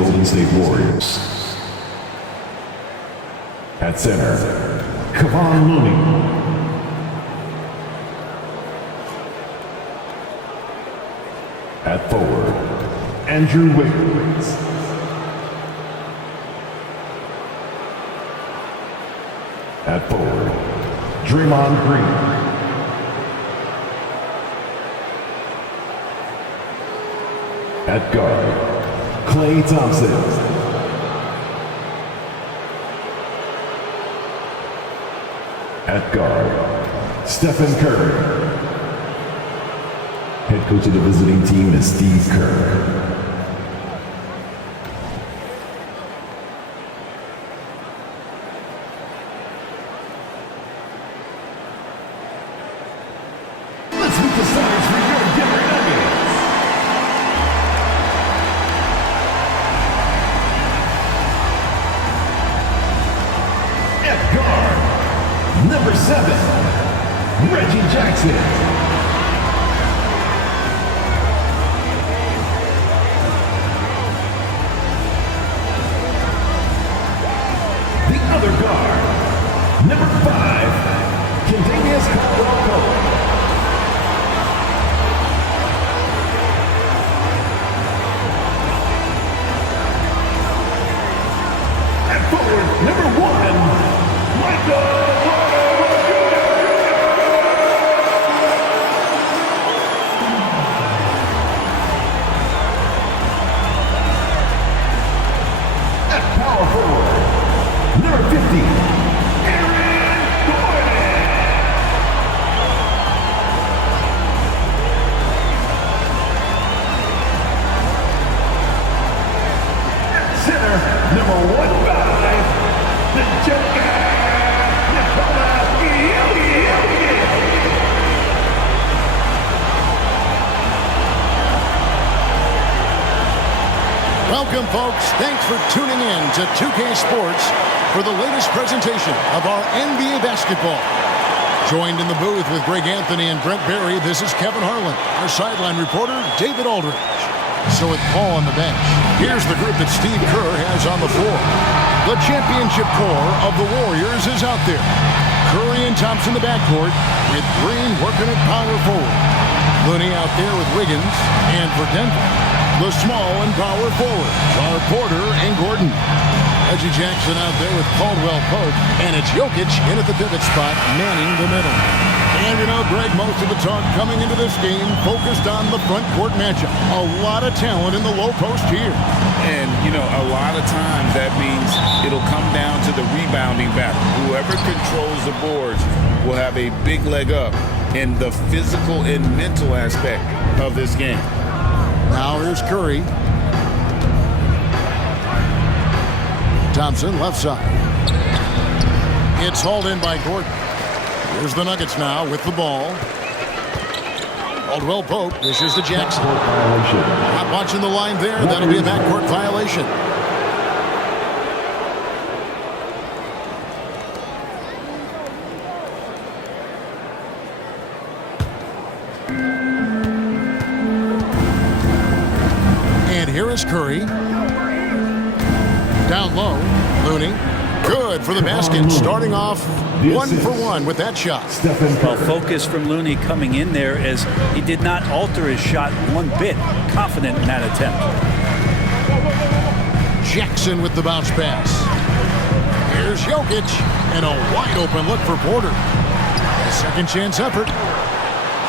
Golden State Warriors. At center, Kevon Looney. At forward, Andrew Wiggins. At forward, Draymond Green. At guard, Klay Thompson. At guard, Stephen Curry. Head coach of the visiting team is Steve Kerr. Let's meet the starters for your Denver Nuggets. At guard, number 7, Reggie Jackson. Other guard, number 5, Katangos. At forward, number 1, Michael. At power forward, number 50, number 15, the Joker, Welcome, folks. Thanks for tuning in to 2K Sports for the latest presentation of our NBA basketball. Joined in the booth with Greg Anthony and Brent Berry, this is Kevin Harlan. Our sideline reporter, David Aldridge. So with Paul on the bench, here's the group that Steve Kerr has on the floor. The championship core of the Warriors is out there. Curry and Thompson the backcourt, with Green working at power forward. Looney out there with Wiggins, and for Denver, the small and power forwards are Porter and Gordon. Reggie Jackson out there with Caldwell Pope, and it's Jokic in at the pivot spot, manning the middle. And you know, Greg, most of the talk coming into this game focused on the front court matchup. A lot of talent in the low post here. And, you know, a lot of times that means it'll come down to the rebounding battle. Whoever controls the boards will have a big leg up in the physical and mental aspect of this game. Now here's Curry. Thompson left side. It's hauled in by Gordon. Here's the Nuggets now with the ball. Caldwell Pope dishes to Jackson. Not watching the line there. That'll be a backcourt violation. And here is Curry. Down low, Looney. Good for the basket, starting off 1-for-1 with that shot. Well, focus from Looney coming in there as he did not alter his shot one bit. Confident in that attempt. Jackson with the bounce pass. Here's Jokic, and a wide open look for Porter. Second chance effort.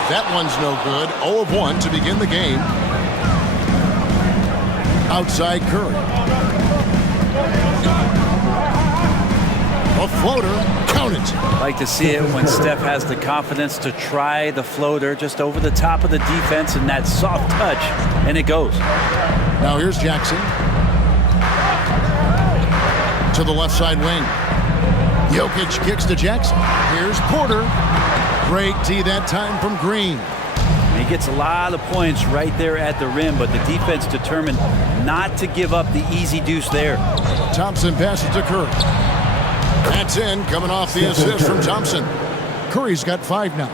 That one's no good. 0 of 1 to begin the game. Outside Curry. A floater, count it. Like to see it when Steph has the confidence to try the floater just over the top of the defense and that soft touch, and it goes. Now here's Jackson. To the left side wing. Jokic kicks to Jackson. Here's Porter. Great tee that time from Green. He gets a lot of points right there at the rim, but the defense determined not to give up the easy deuce there. Thompson passes to Curry. That's in, coming off the assist from Thompson. Curry's got 5 now.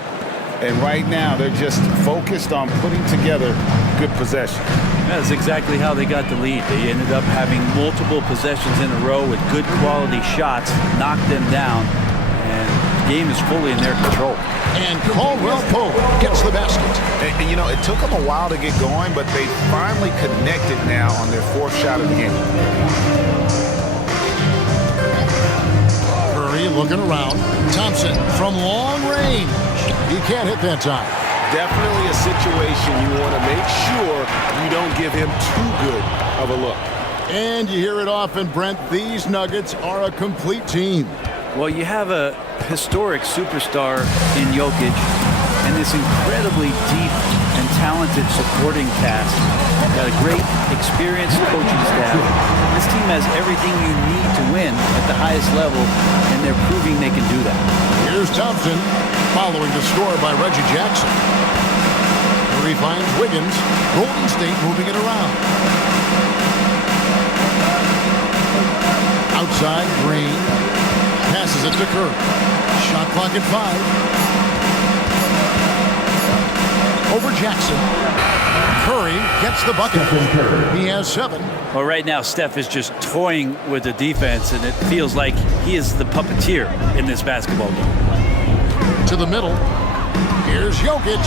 And right now, they're just focused on putting together good possession. That's exactly how they got the lead. They ended up having multiple possessions in a row with good quality shots, knocked them down, and the game is fully in their control. And Caldwell Pope gets the basket. And, you know, it took them a while to get going, but they finally connected now on their fourth shot of the game. Curry looking around. Thompson from long range. He can't hit that time. Definitely a situation you want to make sure you don't give him too good of a look. And you hear it often, Brent. These Nuggets are a complete team. Well, you have a historic superstar in Jokic and this incredibly deep and talented supporting cast. Got a great, experienced coaching staff. This team has everything you need to win at the highest level, and they're proving they can do that. Here's Thompson following the score by Reggie Jackson. Curry finds Wiggins. Golden State moving it around. Outside, Green. Passes it to Curry. Shot clock at 5. Over Jackson. Curry gets the bucket. He has 7. Well, right now, Steph is just toying with the defense, and it feels like he is the puppeteer in this basketball game. To the middle. Here's Jokic.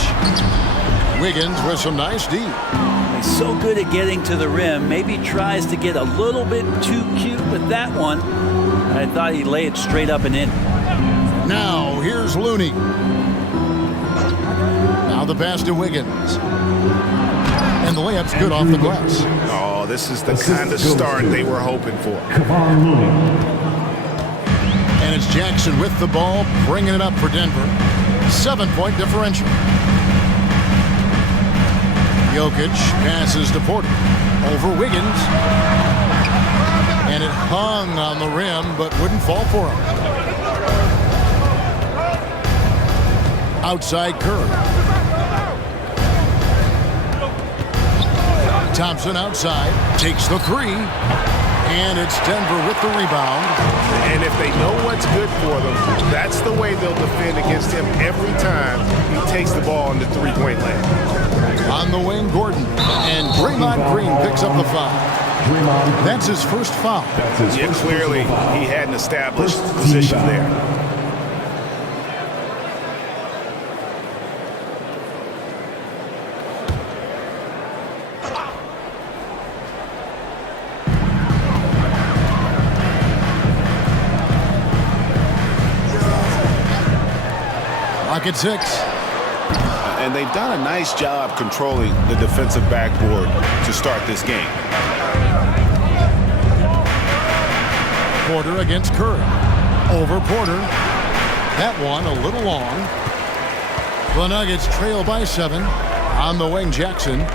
Wiggins with some nice D. He's so good at getting to the rim. Maybe tries to get a little bit too cute with that one. I thought he'd lay it straight up and in. Now, here's Looney. Now the pass to Wiggins. And the layup's good off the glass. Oh, this is the kind of start they were hoping for. And it's Jackson with the ball, bringing it up for Denver. 7-point differential. Jokic passes to Porter. Over Wiggins. And it hung on the rim, but wouldn't fall for him. Outside Curry. Thompson outside. Takes the 3. And it's Denver with the rebound. And if they know what's good for them, that's the way they'll defend against him every time he takes the ball in the three-point land. On the wing, Gordon. And Draymond Green picks up the foul. That's his first foul. Yeah, clearly he had an established position there. Clock at 6. And they've done a nice job controlling the defensive backboard to start this game. Porter against Curry. Over Porter. That one a little long. The Nuggets trail by 7. On the wing, Jackson.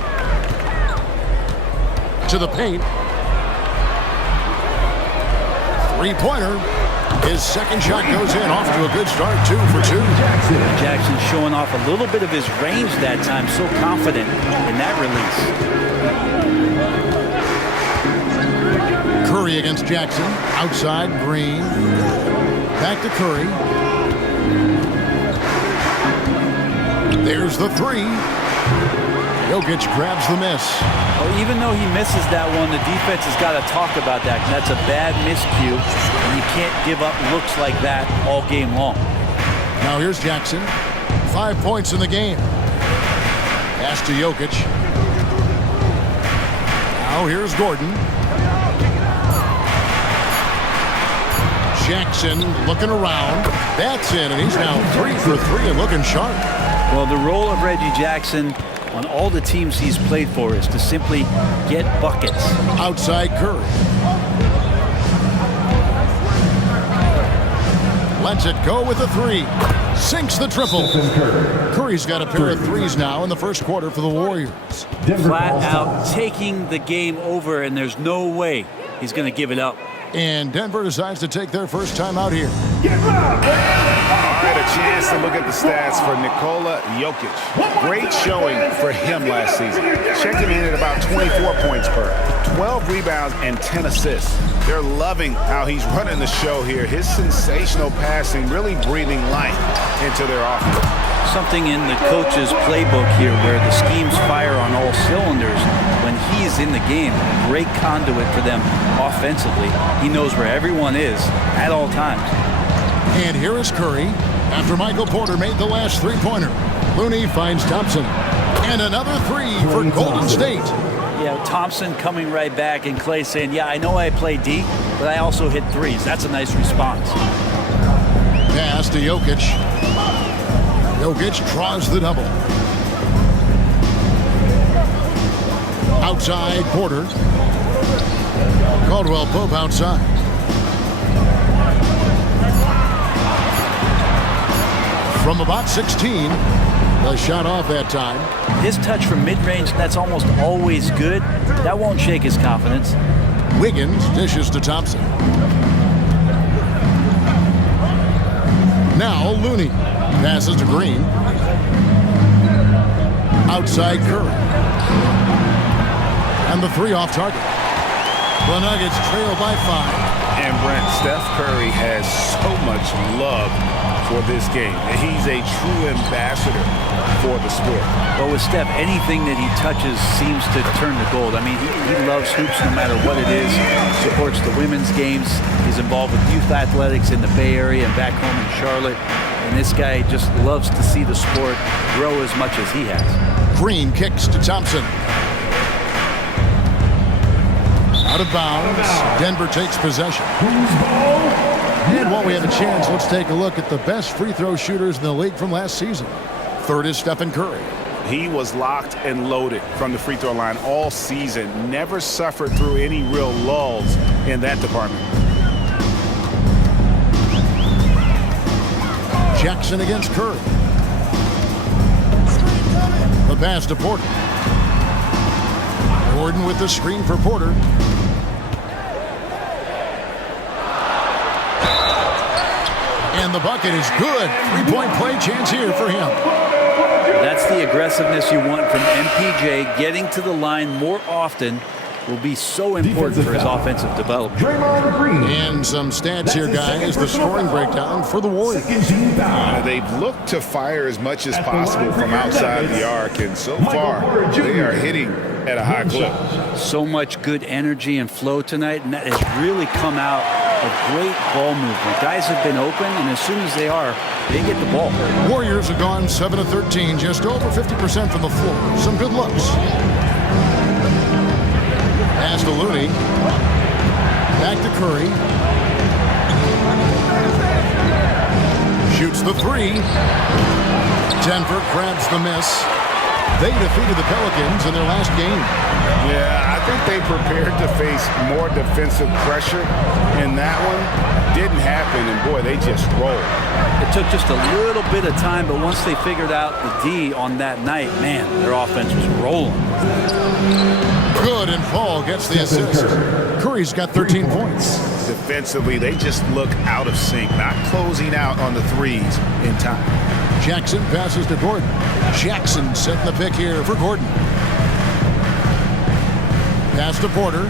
To the paint. Three-pointer. His second shot goes in, off to a good start, 2 for 2. Jackson showing off a little bit of his range that time, so confident in that release. Curry against Jackson, outside, Green. Back to Curry. There's the 3. Jokic grabs the miss. Well, even though he misses that one, the defense has got to talk about that. That's a bad miscue, and you can't give up looks like that all game long. Now here's Jackson. 5 points in the game. Pass to Jokic. Now here's Gordon. Jackson looking around. That's in, and he's now 3 for 3 and looking sharp. Well, the role of Reggie Jackson on all the teams he's played for is to simply get buckets. Outside Curry. Lets it go with a 3. Sinks the triple. Curry's got a pair of 3s now in the first quarter for the Warriors. Flat out taking the game over, and there's no way he's going to give it up. And Denver decides to take their first time out here. All right, a chance to look at the stats for Nikola Jokic. Great showing for him last season. Checking in at about 24 points per, 12 rebounds, and 10 assists. They're loving how he's running the show here. His sensational passing really breathing life into their offense. something in the coach's playbook here where the schemes fire on all cylinders. When he's in the game, great conduit for them offensively. He knows where everyone is at all times. And here is Curry after Michael Porter made the last three-pointer. Looney finds Thompson. And another three for Golden State. Yeah, Thompson coming right back and Clay saying, yeah, I know I play D, but I also hit threes. That's a nice response. Pass to Jokic. Jokic draws the double. Outside, Porter. Caldwell Pope outside. From about 16, the shot off that time. His touch from mid-range, that's almost always good. That won't shake his confidence. Wiggins dishes to Thompson. Now Looney passes to Green. Outside Curry. And the three off target. The Nuggets trail by 5. And Brent, Steph Curry has so much love for this game. He's a true ambassador for the sport. But with Steph, anything that he touches seems to turn to gold. I mean, he loves hoops no matter what it is. Supports the women's games. He's involved with youth athletics in the Bay Area and back home in Charlotte. And this guy just loves to see the sport grow as much as he has. Green kicks to Thompson. Out of bounds. Denver takes possession. And while we have a chance, let's take a look at the best free throw shooters in the league from last season. Third is Stephen Curry. He was locked and loaded from the free throw line all season. Never suffered through any real lulls in that department. Jackson against Curry. The pass to Porter. Gordon with the screen for Porter. And the bucket is good. Three-point play chance here for him. That's the aggressiveness you want from MPJ. Getting to the line more often will be so important for his offensive development. And some stats here, guys. The scoring breakdown for the Warriors. They've looked to fire as much as possible from outside the arc, and so far they are hitting at a high clip. So much good energy and flow tonight, and that has really come out of great ball movement. Guys have been open, and as soon as they are, they get the ball. Warriors have gone 7 of 13, just over 50% from the floor. Some good looks. Pass to Looney. Back to Curry. Shoots the three. Denver grabs the miss. They defeated the Pelicans in their last game. Yeah, I think they prepared to face more defensive pressure, and that one didn't happen, and boy, they just rolled. It took just a little bit of time, but once they figured out the D on that night, man, their offense was rolling. Good, and Paul gets the assist. Curry's got 13 points. Defensively, they just look out of sync, not closing out on the threes in time. Jackson passes to Gordon. Jackson setting the pick here for Gordon. Pass to Porter.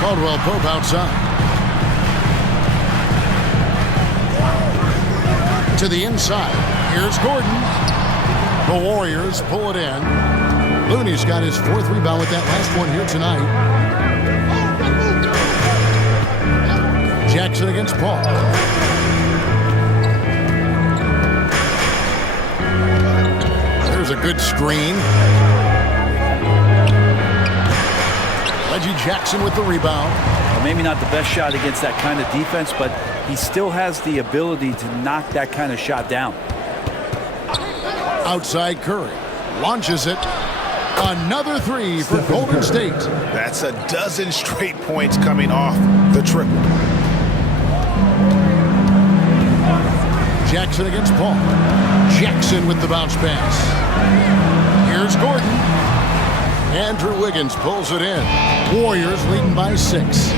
Caldwell Pope outside. To the inside. Here's Gordon. The Warriors pull it in. Looney's got his fourth rebound with that last one here tonight. Jackson against Paul. There's a good screen. Reggie Jackson with the rebound. Well, maybe not the best shot against that kind of defense, but he still has the ability to knock that kind of shot down. Outside Curry. Launches it. Another three for Golden State. That's a dozen straight points coming off the triple. Jackson against Paul. Jackson with the bounce pass. Here's Gordon. Andrew Wiggins pulls it in. Warriors leading by 6.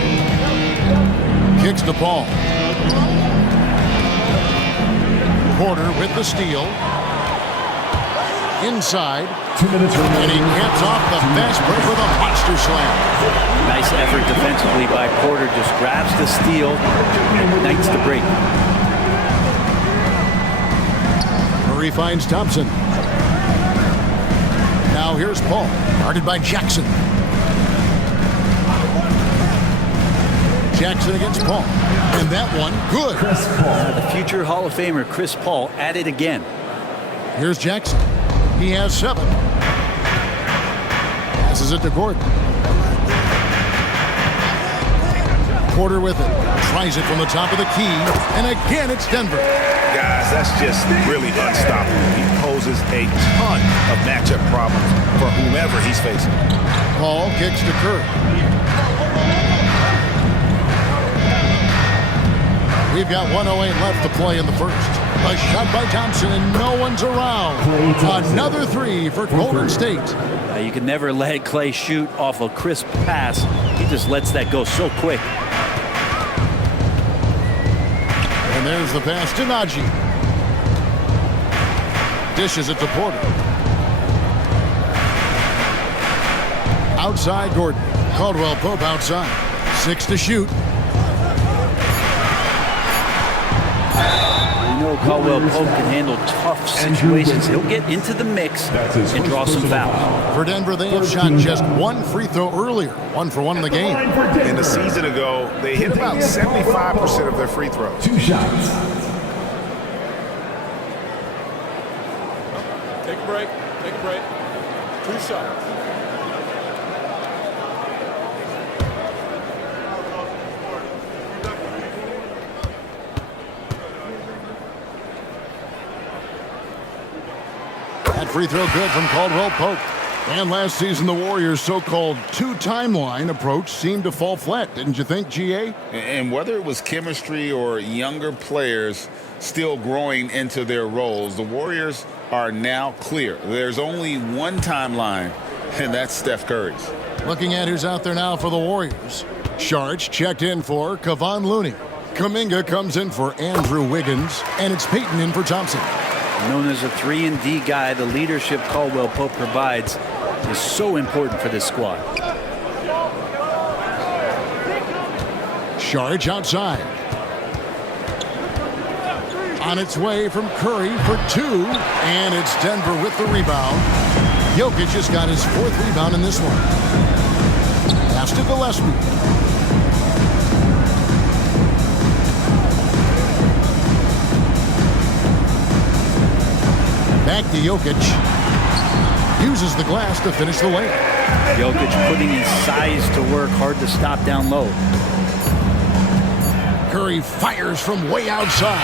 Kicks to Paul. Porter with the steal. Inside. 2 minutes remaining. And he gets off the fast break with a monster slam. Nice effort defensively by Porter. Just grabs the steal and ignites the break. Curry finds Thompson. Now here's Paul, guarded by Jackson. Jackson against Paul. And that one, good. The future Hall of Famer Chris Paul at it again. Here's Jackson. He has 7. Passes it to Gordon. Porter with it. Tries it from the top of the key. And again, it's Denver. Guys, that's just really unstoppable. He poses a ton of matchup problems for whomever he's facing. Paul kicks to Curry. We've got 1:08 left to play in the first. A shot by Thompson, and no one's around. Another 3 for Golden State. You can never let Clay shoot off a crisp pass. He just lets that go so quick. And there's the pass to Najee. Dishes it to Porter. Outside Gordon. Caldwell Pope outside. 6 to shoot. You know Caldwell Pope can handle tough situations. He'll get into the mix and draw some fouls. For Denver, they have shot just 1 free throw earlier. 1 for 1 in the game. In the season ago, they hit about 75% of their free throws. 2 shots. Take a break. Take a break. 2 shots. That free throw good from Caldwell Pope. And last season, the Warriors' so-called 2-timeline approach seemed to fall flat, didn't you think, GA? And whether it was chemistry or younger players still growing into their roles, the Warriors are now clear. There's only one timeline, and that's Steph Curry's. Looking at who's out there now for the Warriors. Sharch checked in for Kevon Looney. Kuminga comes in for Andrew Wiggins, and it's Peyton in for Thompson. Known as a 3-and-D guy, the leadership Caldwell Pope provides is so important for this squad. Sharch outside. On its way from Curry for 2, and it's Denver with the rebound. Jokic just got his 4th rebound in this one. Pass to Gillespie. Back to Jokic. Uses the glass to finish the layup. Jokic putting his size to work, hard to stop down low. Curry fires from way outside.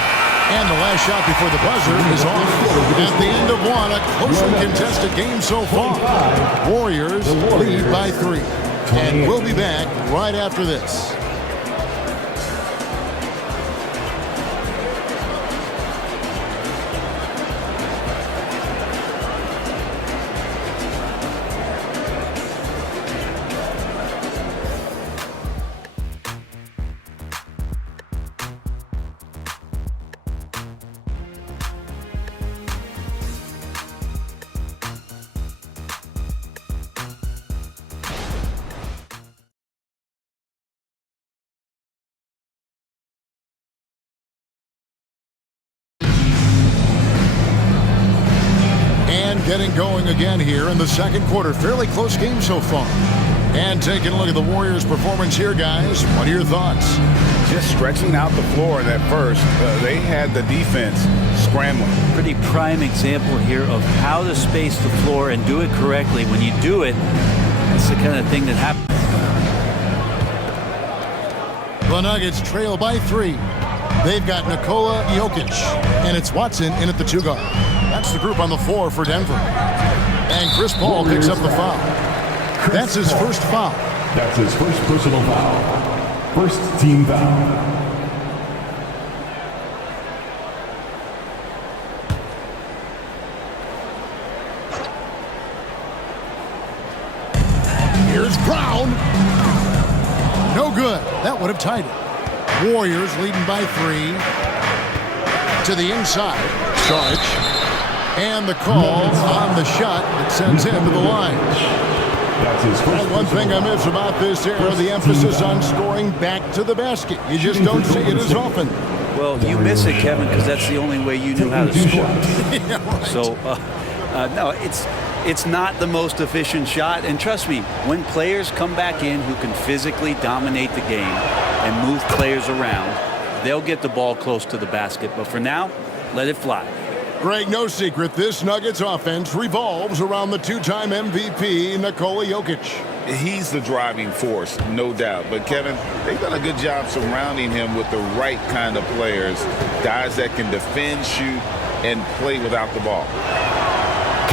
And the last shot before the buzzer is off. At the end of 1, a closely contested game so far. Warriors lead by 3. And we'll be back right after this. Getting going again here in the second quarter. Fairly close game so far. And taking a look at the Warriors' performance here, guys. What are your thoughts? Just stretching out the floor in that first, they had the defense scrambling. Pretty prime example here of how to space the floor and do it correctly. When you do it, it's the kind of thing that happens. The Nuggets trail by 3. They've got Nikola Jokic, and it's Watson in at the 2 guard. That's the group on the floor for Denver. And Chris Paul picks up the foul. That's his first foul. That's his first personal foul. First team foul. Here's Brown. No good. That would have tied it. Warriors leading by 3. To the inside. Sharch. And the call on the shot that sends him to the line. That's his first. One thing I miss about this era, the emphasis on scoring back to the basket. You just don't see it as often. Well, you miss it, Kevin, because that's the only way you knew how to score. So, no, it's not the most efficient shot. And trust me, when players come back in who can physically dominate the game and move players around, they'll get the ball close to the basket. But for now, let it fly. Greg, no secret, this Nuggets offense revolves around the two-time MVP, Nikola Jokic. He's the driving force, no doubt. But, Kevin, they've done a good job surrounding him with the right kind of players, guys that can defend, shoot, and play without the ball.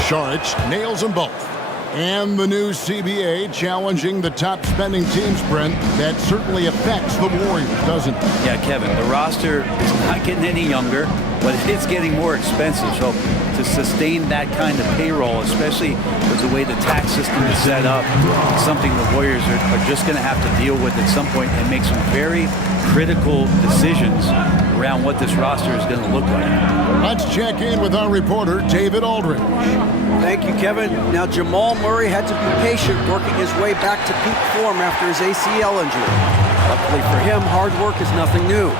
Saric nails them both. And the new CBA challenging the top spending teams, Brent. That certainly affects the Warriors, doesn't it? Yeah, Kevin, the roster is not getting any younger, but it's getting more expensive. So to sustain that kind of payroll, especially with the way the tax system is set up, it's something the Warriors are just going to have to deal with at some point and make some very critical decisions around what this roster is going to look like. Let's check in with our reporter, David Aldridge. Thank you, Kevin. Now, Jamal Murray had to be patient working his way back to peak form after his ACL injury. Luckily for him, hard work is nothing new.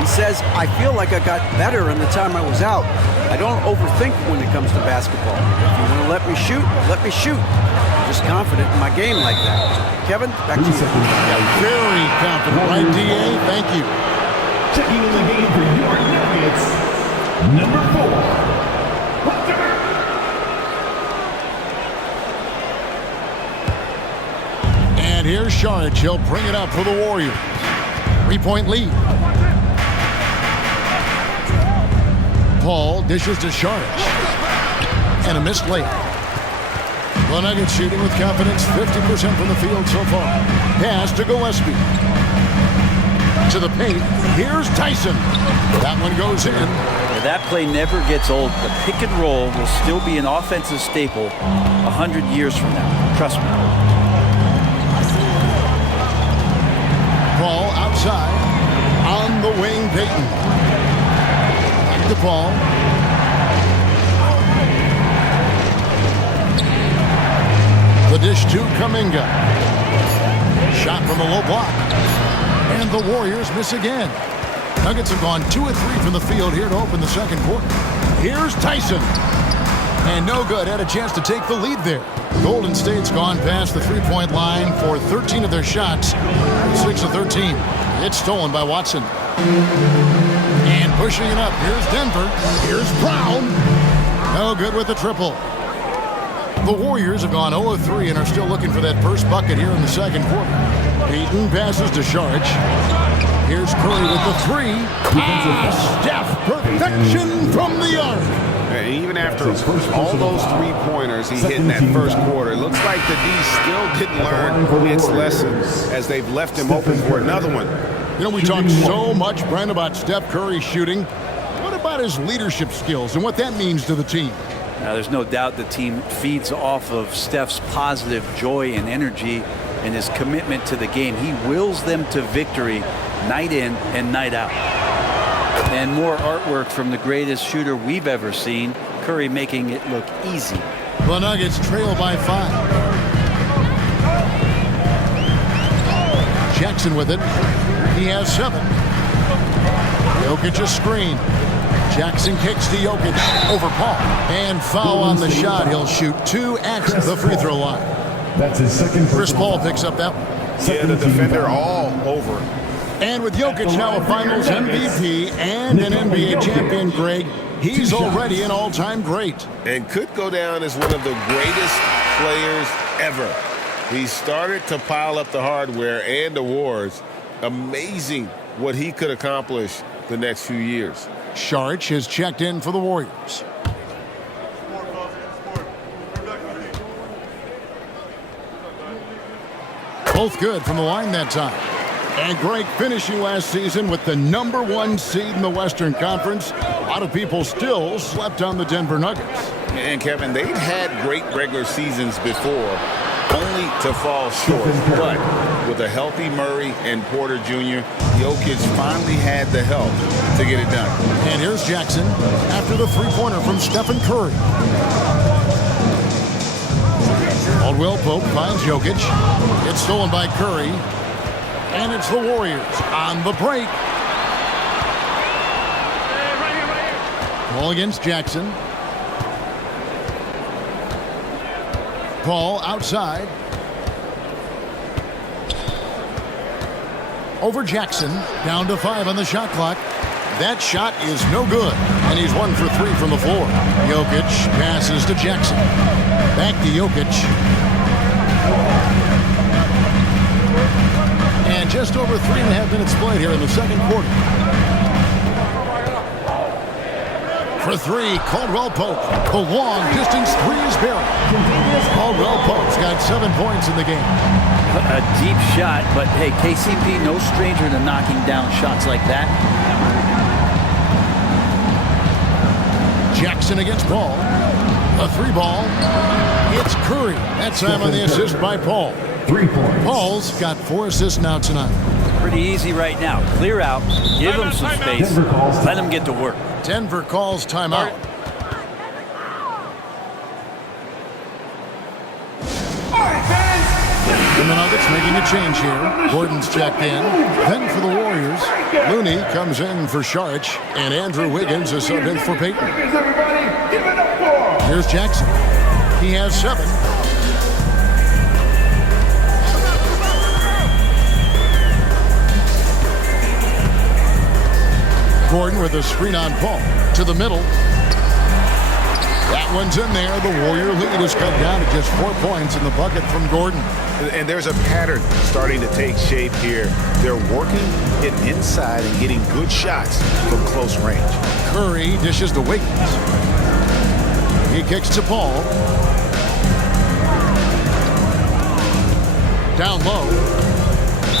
He says, I feel like I got better in the time I was out. I don't overthink when it comes to basketball. If you want to let me shoot, let me shoot. I'm just confident in my game like that. Kevin, back to you. Yeah, very confident, right, DA? Thank you. Checking in the game for your Nuggets, number 4. And here's Saric. He'll bring it up for the Warriors. 3-point lead. Paul dishes to Saric. And a missed layup. The Nuggets shooting with confidence, 50% from the field so far. Pass to Gillespie. To the paint. Here's Tyson. That one goes in. That play never gets old. The pick and roll will still be an offensive staple 100 years from now. Trust me. Paul outside. On the wing, Payton. Back to Paul. The dish to Kuminga. Shot from the low block. And the Warriors miss again. Nuggets have gone 2 of 3 from the field here to open the second quarter. Here's Tyson. And no good. Had a chance to take the lead there. Golden State's gone past the three-point line for 13 of their shots. 6 of 13. It's stolen by Watson. And pushing it up. Here's Denver. Here's Brown. No good with the triple. The Warriors have gone 0 of 3 and are still looking for that first bucket here in the second quarter. Payton passes to Saric. Here's Curry with the three. Steph, perfection from the arc. And even after all those three-pointers he hit in that first quarter, it looks like the D still didn't learn its lesson as they've left him open for another one. You know, we talk so much, Brent, about Steph Curry shooting. What about his leadership skills and what that means to the team? Now, there's no doubt the team feeds off of Steph's positive joy and energy and his commitment to the game. He wills them to victory night in and night out. And more artwork from the greatest shooter we've ever seen, Curry making it look easy. The Nuggets trail by 5. Jackson with it. He has 7. Jokic a screen. Jackson kicks to Jokic over Paul. And foul on the shot. He'll shoot 2 at the free throw line. That's his second. Chris Paul picks up that one. Yeah, the defender all over him. And with Jokic now a Finals MVP and an NBA champion, Greg, he's already an all-time great. And could go down as one of the greatest players ever. He started to pile up the hardware and awards. Amazing what he could accomplish the next few years. Saric has checked in for the Warriors. Both good from the line that time. And Greg finishing last season with the #1 seed in the Western Conference. A lot of people still slept on the Denver Nuggets. And Kevin, they've had great regular seasons before, only to fall short. But with a healthy Murray and Porter Jr., Jokic finally had the help to get it done. And here's Jackson after the three-pointer from Stephen Curry. Caldwell Pope finds Jokic. It's stolen by Curry. And it's the Warriors on the break. Ball against Jackson. Paul outside. Over Jackson. Down to 5 on the shot clock. That shot is no good. And he's 1 for 3 from the floor. Jokic passes to Jackson. Back to Jokic. And just over 3.5 minutes played here in the second quarter. For 3, Caldwell Pope. The long distance 3 is buried. Caldwell Pope's got 7 points in the game. A deep shot, but hey, KCP no stranger to knocking down shots like that. Jackson against Paul. A 3 ball. It's Curry. That time on the assist by Paul. 3 points. Paul's got 4 assists now tonight. Pretty easy right now. Clear out, give him some space, let him get to work. Denver calls timeout. And the Nuggets making a change here. Gordon's checked in. Then for the Warriors, Looney comes in for Saric, and Andrew Wiggins is subbed in for Payton. Here's Jackson. He has 7. Gordon with a screen on Paul. To the middle. That one's in there. The Warrior lead is cut down to just 4 points in the bucket from Gordon. And there's a pattern starting to take shape here. They're working it inside and getting good shots from close range. Curry dishes to Wiggins. He kicks to Paul. Down low.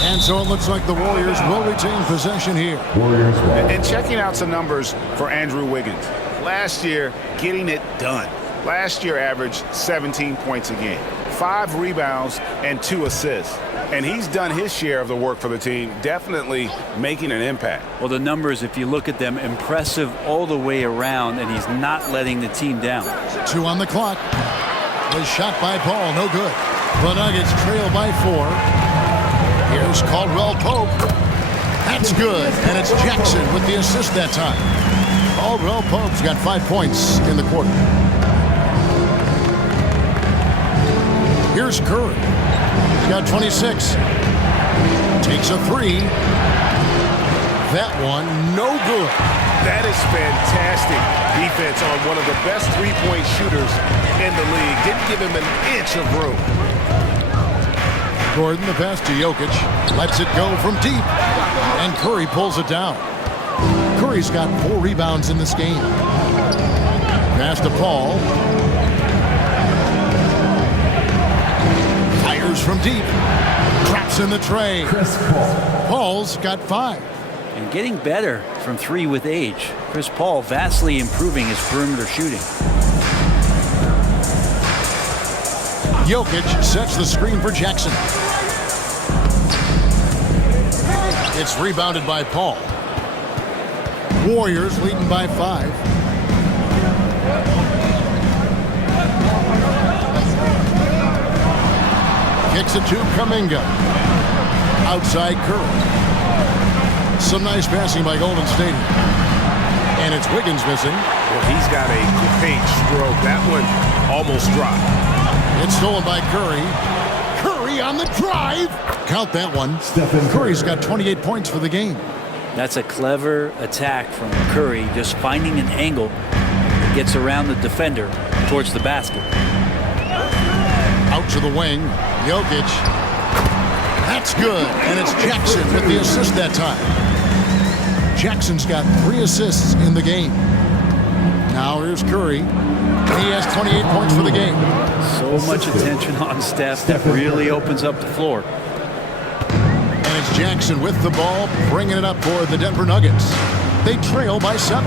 And so it looks like the Warriors will retain possession here. Warriors ball. And checking out some numbers for Andrew Wiggins. Last year, getting it done. Last year averaged 17 points a game, 5 rebounds, and 2 assists. And he's done his share of the work for the team, definitely making an impact. Well, the numbers, if you look at them, impressive all the way around, and he's not letting the team down. 2 on the clock. Was shot by Paul, no good. The Nuggets trail by 4. Here's Caldwell Pope. That's good, and it's Jackson with the assist that time. Caldwell Pope's got 5 points in the quarter. Here's Curry. He's got 26. Takes a 3. That one, no good. That is fantastic defense on one of the best three-point shooters in the league. Didn't give him an inch of room. Gordon, the pass to Jokic. Lets it go from deep. And Curry pulls it down. Curry's got 4 rebounds in this game. Pass to Paul. Fires from deep. Traps in the tray. Chris Paul. Paul's got 5. And getting better from 3 with age. Chris Paul vastly improving his perimeter shooting. Jokic sets the screen for Jackson. It's rebounded by Paul. Warriors leading by 5. Kicks it to Kuminga. Outside Curry. Some nice passing by Golden State. And it's Wiggins missing. Well, he's got a great stroke. That one almost dropped. It's stolen by Curry. Curry on the drive. Count that one. Stephen Curry's got 28 points for the game. That's a clever attack from Curry, just finding an angle that gets around the defender towards the basket. Out to the wing. Jokic. That's good. And it's Jackson with the assist that time. Jackson's got 3 assists in the game. Now here's Curry. He has 28 points for the game. So much attention on Steph that really opens up the floor. And it's Jackson with the ball, bringing it up for the Denver Nuggets. They trail by 7.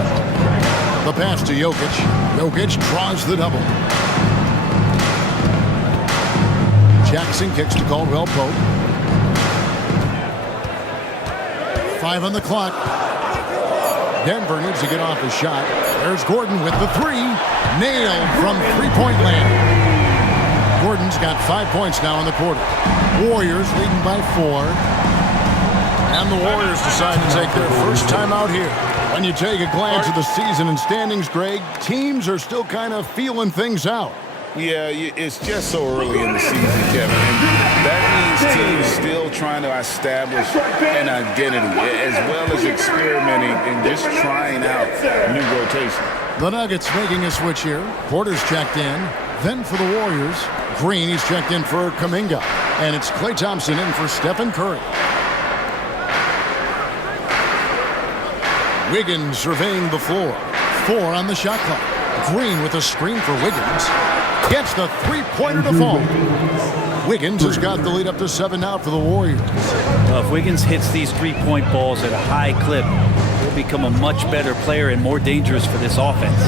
The pass to Jokic. Jokic draws the double. Jackson kicks to Caldwell Pope. 5 on the clock. Denver needs to get off his shot. There's Gordon with the 3. Nailed from three-point land. Gordon's got 5 points now in the quarter. Warriors leading by 4. And the Warriors decide to take their first time out here. When you take a glance at the season and standings, Greg, teams are still kind of feeling things out. Yeah, it's just so early in the season, Kevin. And that means teams still trying to establish an identity as well as experimenting and just trying out new rotation. The Nuggets making a switch here. Porter's checked in. Then for the Warriors, Green, he's checked in for Kuminga. And it's Klay Thompson in for Stephen Curry. Wiggins surveying the floor. 4 on the shot clock. Green with a screen for Wiggins. Gets the three-pointer to fall. Wiggins has got the lead up to 7 now for the Warriors. Well, if Wiggins hits these three-point balls at a high clip, he'll become a much better player and more dangerous for this offense.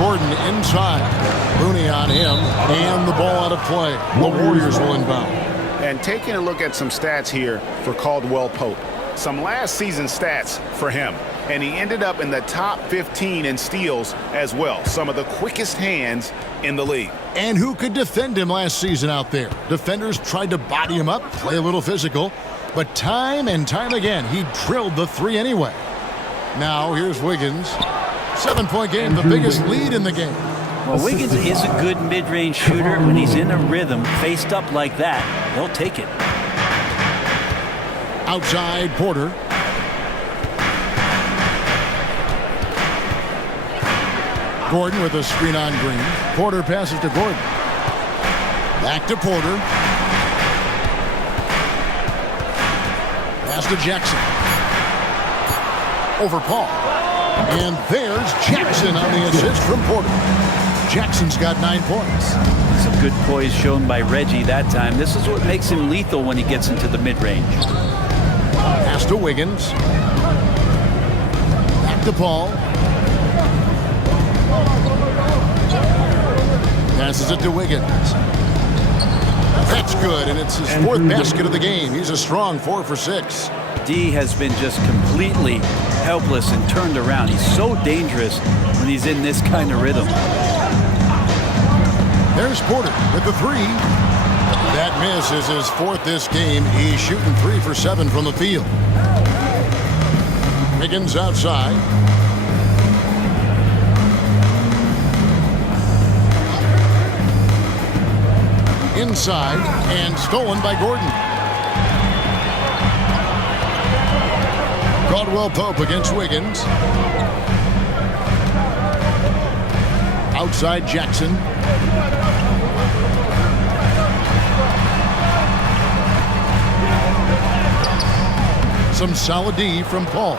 Gordon inside. Looney on him, and the ball out of play. The Warriors will inbound. And taking a look at some stats here for Caldwell Pope. Some last season stats for him. And he ended up in the top 15 in steals as well. Some of the quickest hands in the league. And who could defend him last season out there? Defenders tried to body him up, play a little physical, but time and time again, he drilled the 3 anyway. Now, here's Wiggins. 7-point game, the biggest lead in the game. Well, Wiggins is a good mid-range shooter. When he's in a rhythm, faced up like that, he'll take it. Outside, Porter. Gordon with a screen on Green. Porter passes to Gordon. Back to Porter. Pass to Jackson. Over Paul. And there's Jackson on the assist from Porter. Jackson's got 9 points. Some good poise shown by Reggie that time. This is what makes him lethal when he gets into the mid-range. Pass to Wiggins. Back to Paul. Passes it to Wiggins. That's good, and it's his 4th basket of the game. He's a strong 4 for 6. D has been just completely helpless and turned around. He's so dangerous when he's in this kind of rhythm. There's Porter with the 3. That miss is his 4th this game. He's shooting 3 for 7 from the field. Wiggins outside. Inside and stolen by Gordon. Caldwell Pope against Wiggins. Outside Jackson. Some solid D from Paul.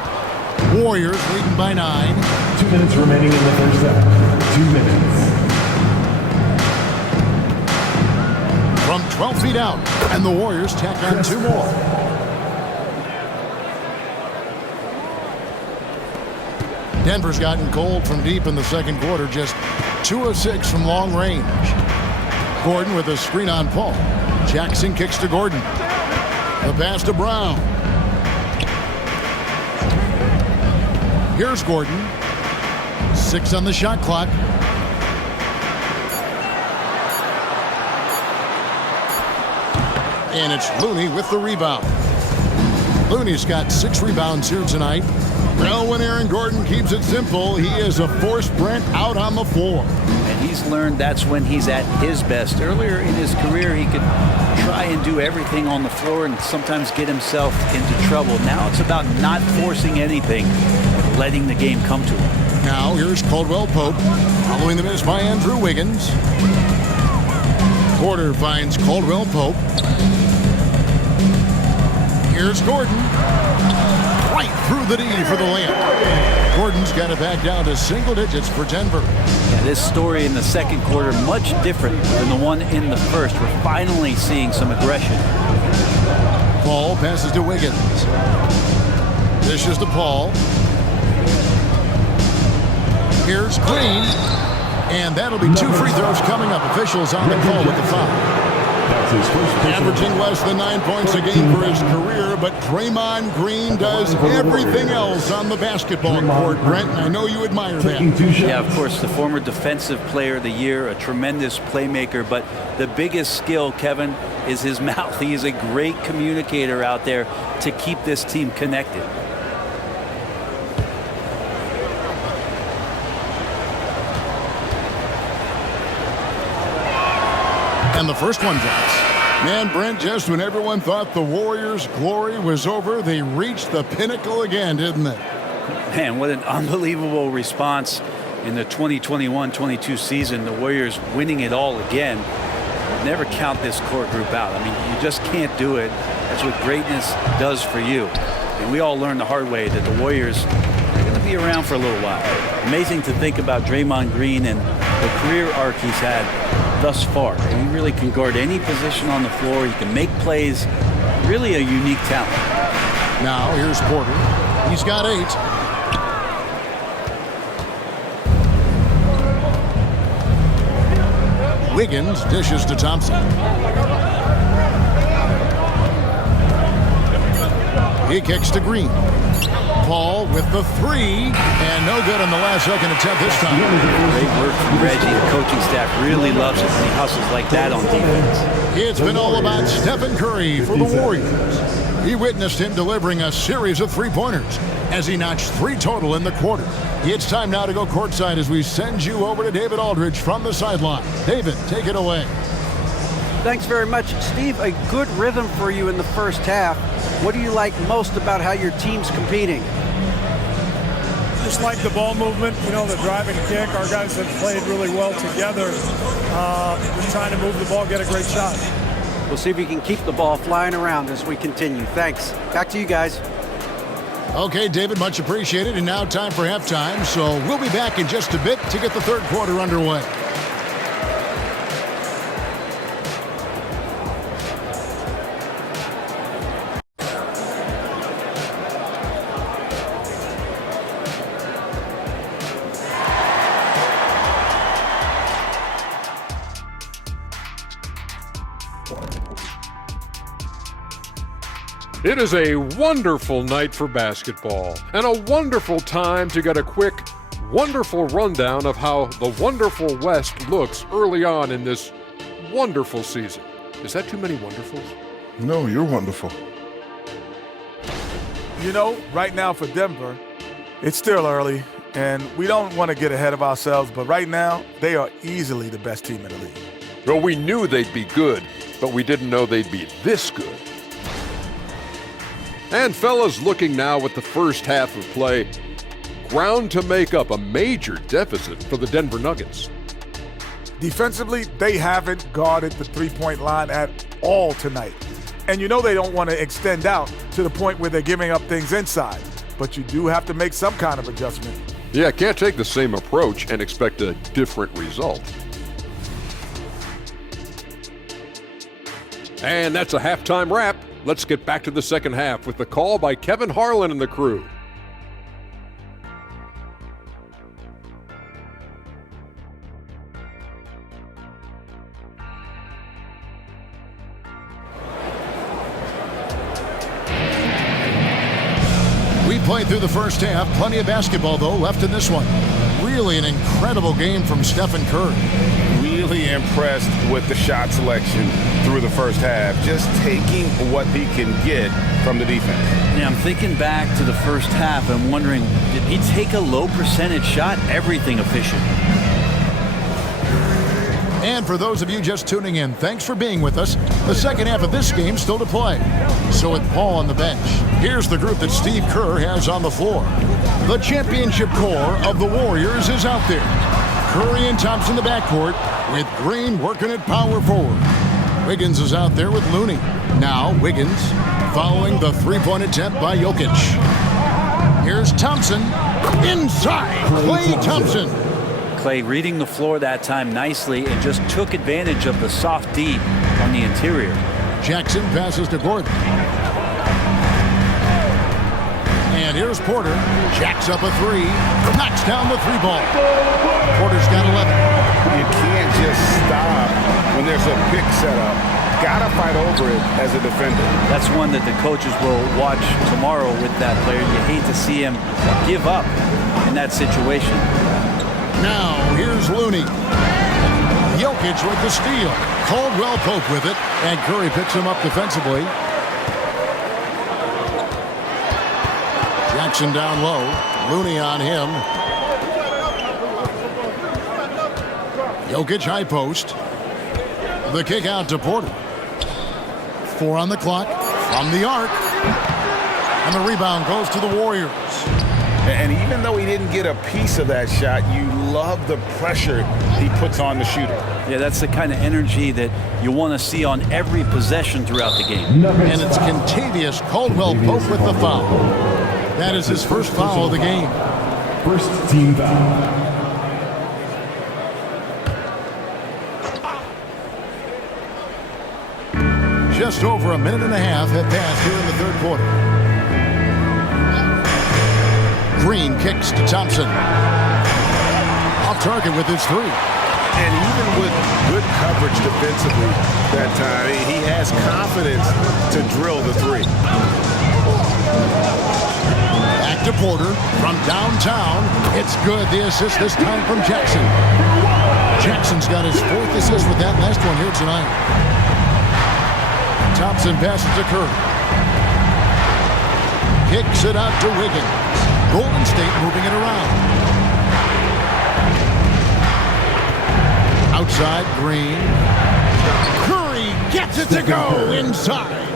Warriors leading by 9. 2 minutes remaining in the first half. 2 minutes. From 12 feet out, and the Warriors tack on 2 more. Denver's gotten cold from deep in the second quarter, just 2 of 6 from long range. Gordon with a screen on Paul. Jackson kicks to Gordon. The pass to Brown. Here's Gordon. 6 on the shot clock. And it's Looney with the rebound. Looney's got 6 rebounds here tonight. Well, when Aaron Gordon keeps it simple, he is a force Brent out on the floor. And he's learned that's when he's at his best. Earlier in his career, he could try and do everything on the floor and sometimes get himself into trouble. Now it's about not forcing anything and letting the game come to him. Now here's Caldwell Pope following the miss by Andrew Wiggins. Porter finds Caldwell Pope. Here's Gordon. Right through the D for the layup. Gordon's got it back down to single digits for Denver. Yeah, this story in the second quarter much different than the one in the first. We're finally seeing some aggression. Paul passes to Wiggins. Dishes to Paul. Here's Green. And that'll be 2 free throws coming up. Officials on the call with the foul. his first personal Averaging less than 9 points a game for his career, but Draymond Green does everything else on the basketball court, Brent, and I know you admire that. Yeah, of course, the former Defensive Player of the Year, a tremendous playmaker, but the biggest skill, Kevin, is his mouth. He is a great communicator out there to keep this team connected. And the first one drops. Man, Brent, just when everyone thought the Warriors' glory was over, they reached the pinnacle again, didn't they? Man, what an unbelievable response in the 2021-22 season. The Warriors winning it all again. Never count this core group out. I mean, you just can't do it. That's what greatness does for you. And we all learned the hard way that the Warriors are going to be around for a little while. Amazing to think about Draymond Green and the career arc he's had thus far. And he really can guard any position on the floor. He can make plays. Really a unique talent. Now, here's Porter. He's got 8. Wiggins dishes to Thompson. He kicks to Green. Paul with the 3, and no good on the last second attempt this time. Great work from Reggie. The coaching staff really loves it when he hustles like that on defense. It's been all about Stephen Curry for the Warriors. He witnessed him delivering a series of three-pointers as he notched 3 total in the quarter. It's time now to go courtside as we send you over to David Aldridge from the sideline. David, take it away. Thanks very much, Steve. A good rhythm for you in the first half. What do you like most about how your team's competing? Just like the ball movement, you know, the drive and kick. Our guys have played really well together. Just trying to move the ball, get a great shot. We'll see if we can keep the ball flying around as we continue. Thanks. Back to you guys. Okay, David, much appreciated. And now time for halftime. So we'll be back in just a bit to get the third quarter underway. It is a wonderful night for basketball and a wonderful time to get a quick, wonderful rundown of how the wonderful West looks early on in this wonderful season. Is that too many wonderfuls? No, you're wonderful. You know, right now for Denver, it's still early, and we don't want to get ahead of ourselves, but right now, they are easily the best team in the league. Well, we knew they'd be good, but we didn't know they'd be this good. And fellas, looking now at the first half of play, ground to make up a major deficit for the Denver Nuggets. Defensively, they haven't guarded the three-point line at all tonight. And you know they don't want to extend out to the point where they're giving up things inside. But you do have to make some kind of adjustment. Yeah, can't take the same approach and expect a different result. And that's a halftime wrap. Let's get back to the second half with the call by Kevin Harlan and the crew. We played through the first half. Plenty of basketball, though, left in this one. Really an incredible game from Stephen Curry. Really impressed with the shot selection through the first half, just taking what he can get from the defense. Yeah, I'm thinking back to the first half and wondering, did he take a low percentage shot? Everything efficient. And for those of you just tuning in, thanks for being with us. The second half of this game still to play. So with Paul on the bench, here's the group that Steve Kerr has on the floor. The championship core of the Warriors is out there. Curry and Thompson in the backcourt, with Green working at power forward. Wiggins is out there with Looney. Now Wiggins following the three-point attempt by Jokic. Here's Thompson inside. Klay Thompson. Klay reading the floor that time nicely and just took advantage of the soft D on the interior. Jackson passes to Gordon. And here's Porter. Jacks up a 3. Knocks down the 3 ball. Porter's got 11. You can't just stop when there's a pick set up got to fight over it as a defender. That's one that the coaches will watch tomorrow with that player. You hate to see him give up in that situation. Now, here's Looney. Jokic with the steal. Caldwell Pope with it, and Curry picks him up defensively. Jackson down low. Looney on him. Jokic high post. The kick out to Porter. 4 on the clock from the arc. And the rebound goes to the Warriors. And even though he didn't get a piece of that shot, you love the pressure he puts on the shooter. Yeah, that's the kind of energy that you want to see on every possession throughout the game. And it's Kentavious Caldwell Pope with the foul. That is his first foul of the game. First team foul. Just over a minute and a half have passed here in the third quarter. Green kicks to Thompson. Off target with his 3. And even with good coverage defensively that time, he has confidence to drill the 3. Back to Porter from downtown. It's good. The assist this time from Jackson. Jackson's got his 4th assist with that last one here tonight. Thompson passes to Curry. Kicks it out to Wiggins. Golden State moving it around. Outside, Green. Curry gets it to go inside.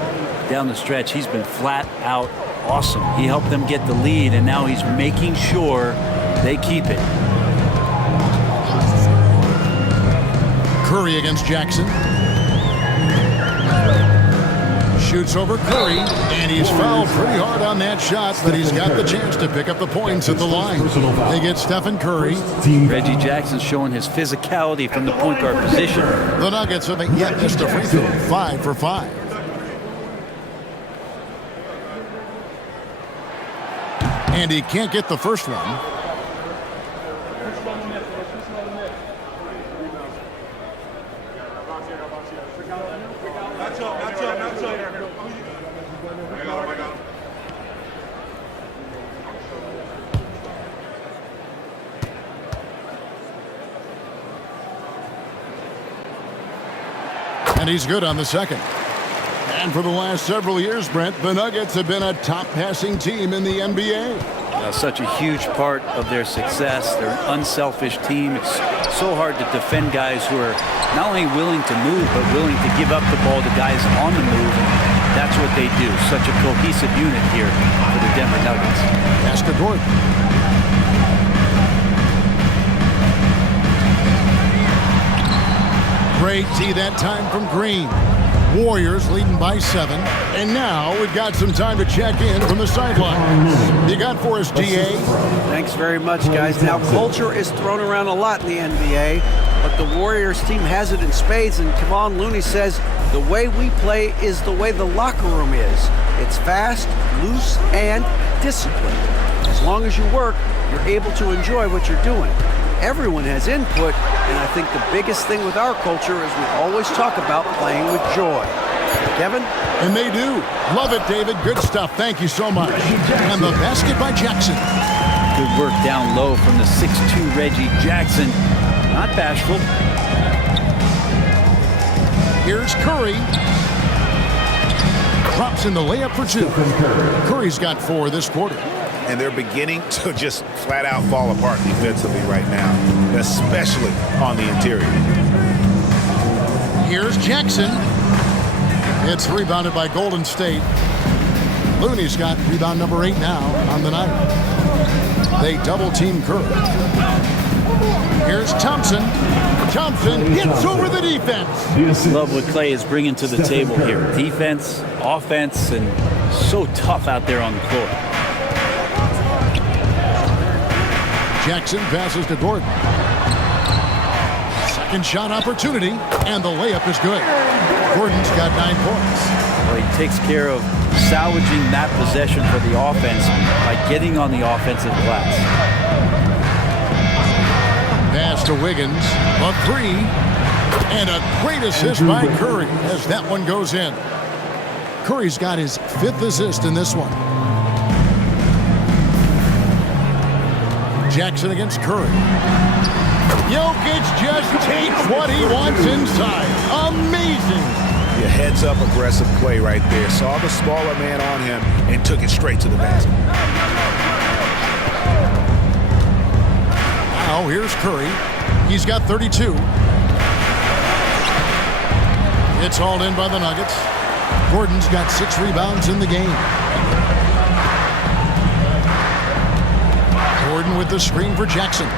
Down the stretch, he's been flat out awesome. He helped them get the lead, and now he's making sure they keep it. Curry against Jackson. Shoots over Curry, and he's fouled pretty hard on that shot, but he's got the chance to pick up the points at the line. They get Stephen Curry. Reggie Jackson showing his physicality from the point guard position. The Nuggets have yet missed a free throw, 5 for 5. And he can't get the first one. And he's good on the second. And for the last several years, Brent, the Nuggets have been a top passing team in the NBA. Such a huge part of their success. They're an unselfish team. It's so hard to defend guys who are not only willing to move, but willing to give up the ball to guys on the move. And that's what they do. Such a cohesive unit here for the Denver Nuggets. Pass to Gordon. Great D that time from Green. Warriors leading by 7. And now we've got some time to check in from the sidelines. You got for us, DA? Thanks very much, guys. Now, culture is thrown around a lot in the NBA, but the Warriors team has it in spades, and Kevon Looney says the way we play is the way the locker room is. It's fast, loose, and disciplined. As long as you work, you're able to enjoy what you're doing. Everyone has input, and I think the biggest thing with our culture is we always talk about playing with joy. Kevin? And they do. Love it, David. Good stuff. Thank you so much. And the basket by Jackson. Good work down low from the 6'2" Reggie Jackson. Not bashful. Here's Curry. Drops in the layup for 2. Curry's got 4 this quarter. And they're beginning to just flat out fall apart defensively right now, especially on the interior. Here's Jackson. It's rebounded by Golden State. Looney's got rebound number 8 now on the night. They double team Curry. Here's Thompson. Thompson hits over the defense. Love what Clay is bringing to the table here. Defense, offense, and so tough out there on the court. Jackson passes to Gordon. Second shot opportunity, and the layup is good. Gordon's got 9 points. Well, he takes care of salvaging that possession for the offense by getting on the offensive glass. Pass to Wiggins. A 3. And a great assist by Curry as that one goes in. Curry's got his 5th assist in this one. Jackson against Curry. Jokic just takes what he wants inside. Amazing. Your heads-up aggressive play right there. Saw the smaller man on him and took it straight to the basket. Now here's Curry. He's got 32. It's hauled in by the Nuggets. Gordon's got 6 rebounds in the game. Gordon with the screen for Jackson.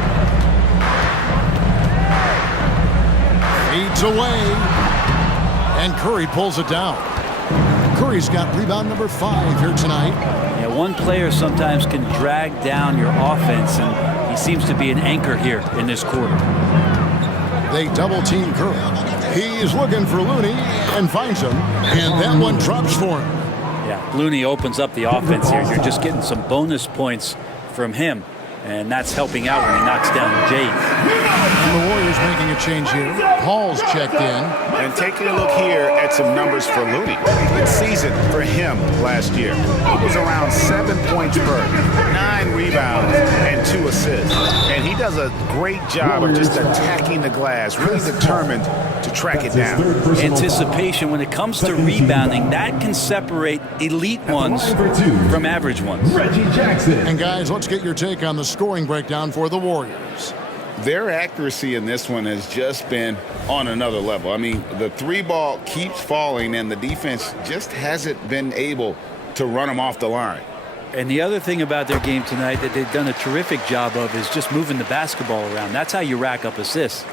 Fades away. And Curry pulls it down. Curry's got rebound number 5 here tonight. Yeah, one player sometimes can drag down your offense, and he seems to be an anchor here in this quarter. They double team Curry. He's looking for Looney and finds him, and that one drops for him. Yeah, Looney opens up the offense here. You're just getting some bonus points from him, and that's helping out when he knocks down Jays. And the Warriors making a change here. Paul's checked in. And taking a look here at some numbers for Looney. Good season for him last year. He was around 7 points per, 9 rebounds, and 2 assists. And he does a great job of just attacking the glass, really determined to track it down. Anticipation when it comes to rebounding, that can separate elite ones from average ones. Reggie Jackson. And guys, let's get your take on the scoring breakdown for the Warriors. Their accuracy in this one has just been on another level. I mean, the 3-ball keeps falling, and the defense just hasn't been able to run them off the line. And the other thing about their game tonight that they've done a terrific job of is just moving the basketball around. That's how you rack up assists.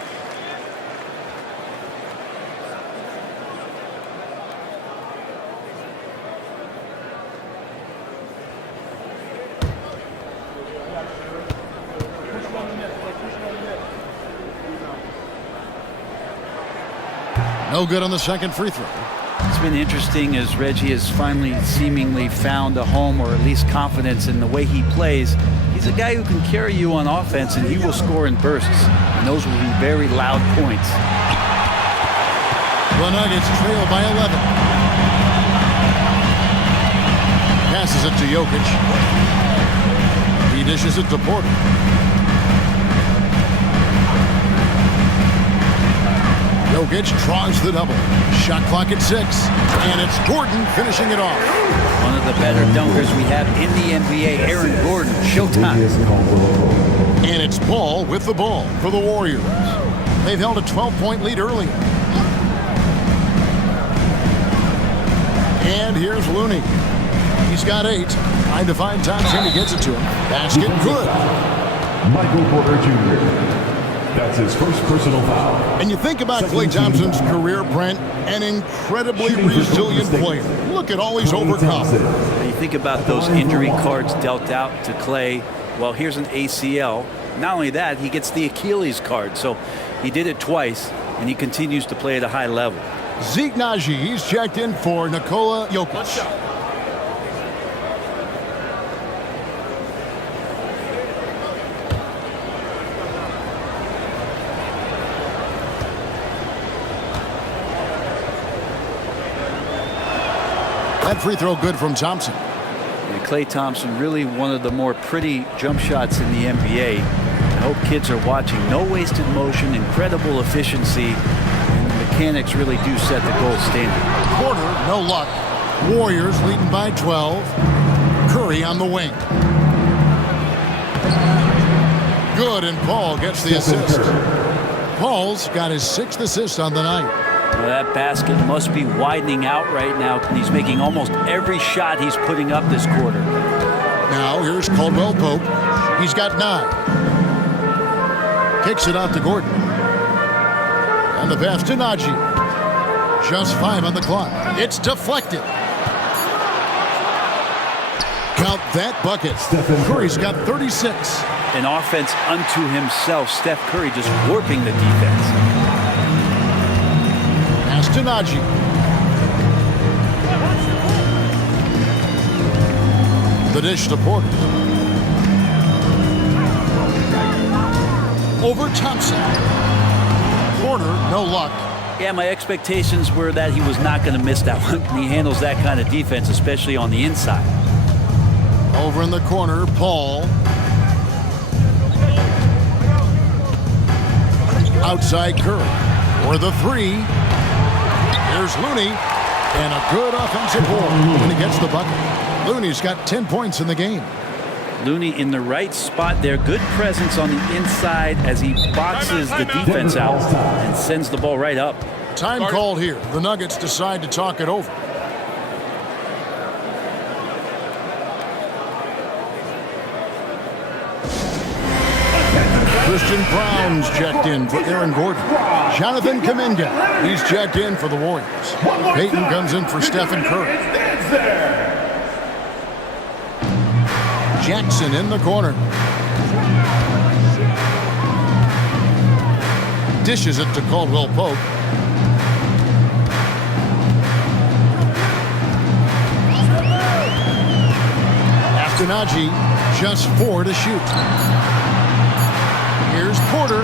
No good on the second free throw. It's been interesting as Reggie has finally seemingly found a home, or at least confidence in the way he plays. He's a guy who can carry you on offense, and he will score in bursts. And those will be very loud points. The Nuggets trail by 11. Passes it to Jokic. He dishes it to Porter. Jokic draws the double. Shot clock at 6. And it's Gordon finishing it off. One of the better dunkers we have in the NBA, Aaron Gordon. Showtime. And it's Paul with the ball for the Warriors. They've held a 12-point lead early. And here's Looney. He's got 8. Trying to find Thompson. He gets it to him. Basket good. Michael Porter Jr. That's his first personal foul. And you think about Klay Thompson's career, Brent, an incredibly resilient player. Look at all he's overcome. You think about those injury cards dealt out to Klay. Well, here's an ACL. Not only that, he gets the Achilles card. So he did it twice, and he continues to play at a high level. Zeke Naji, he's checked in for Nikola Jokic. That free throw good from Thompson. And Klay Thompson, really one of the more pretty jump shots in the NBA. I hope kids are watching. No wasted motion, incredible efficiency, and the mechanics really do set the gold standard. Porter, no luck. Warriors leading by 12. Curry on the wing. Good, and Paul gets the assist. Paul's got his 6th assist on the night. Well, that basket must be widening out right now. He's making almost every shot he's putting up this quarter. Now here's Caldwell Pope. He's got 9. Kicks it out to Gordon. And the pass to Naji. Just 5 on the clock. It's deflected. Count that bucket. Curry's got 36. An offense unto himself. Steph Curry just warping the defense. To Naji. The dish to Porter. Over Thompson. corner, no luck. Yeah, my expectations were that he was not going to miss that one. He handles that kind of defense, especially on the inside. Over in the corner, Paul. Outside Curry for the three. Here's Looney. And a good offensive board when he gets the bucket. Looney's got 10 points in the game. Looney in the right spot there. Good presence on the inside as he boxes the defense out and sends the ball right up. Time called here. The Nuggets decide to talk it over. Christian Brown's checked in for Aaron Gordon. Jonathan Kuminga, he's checked in for the Warriors. Payton comes in for Stephen Curry. Jackson in the corner. Dishes it to Caldwell Pope. Afternaji, just 4 to shoot. Here's Porter.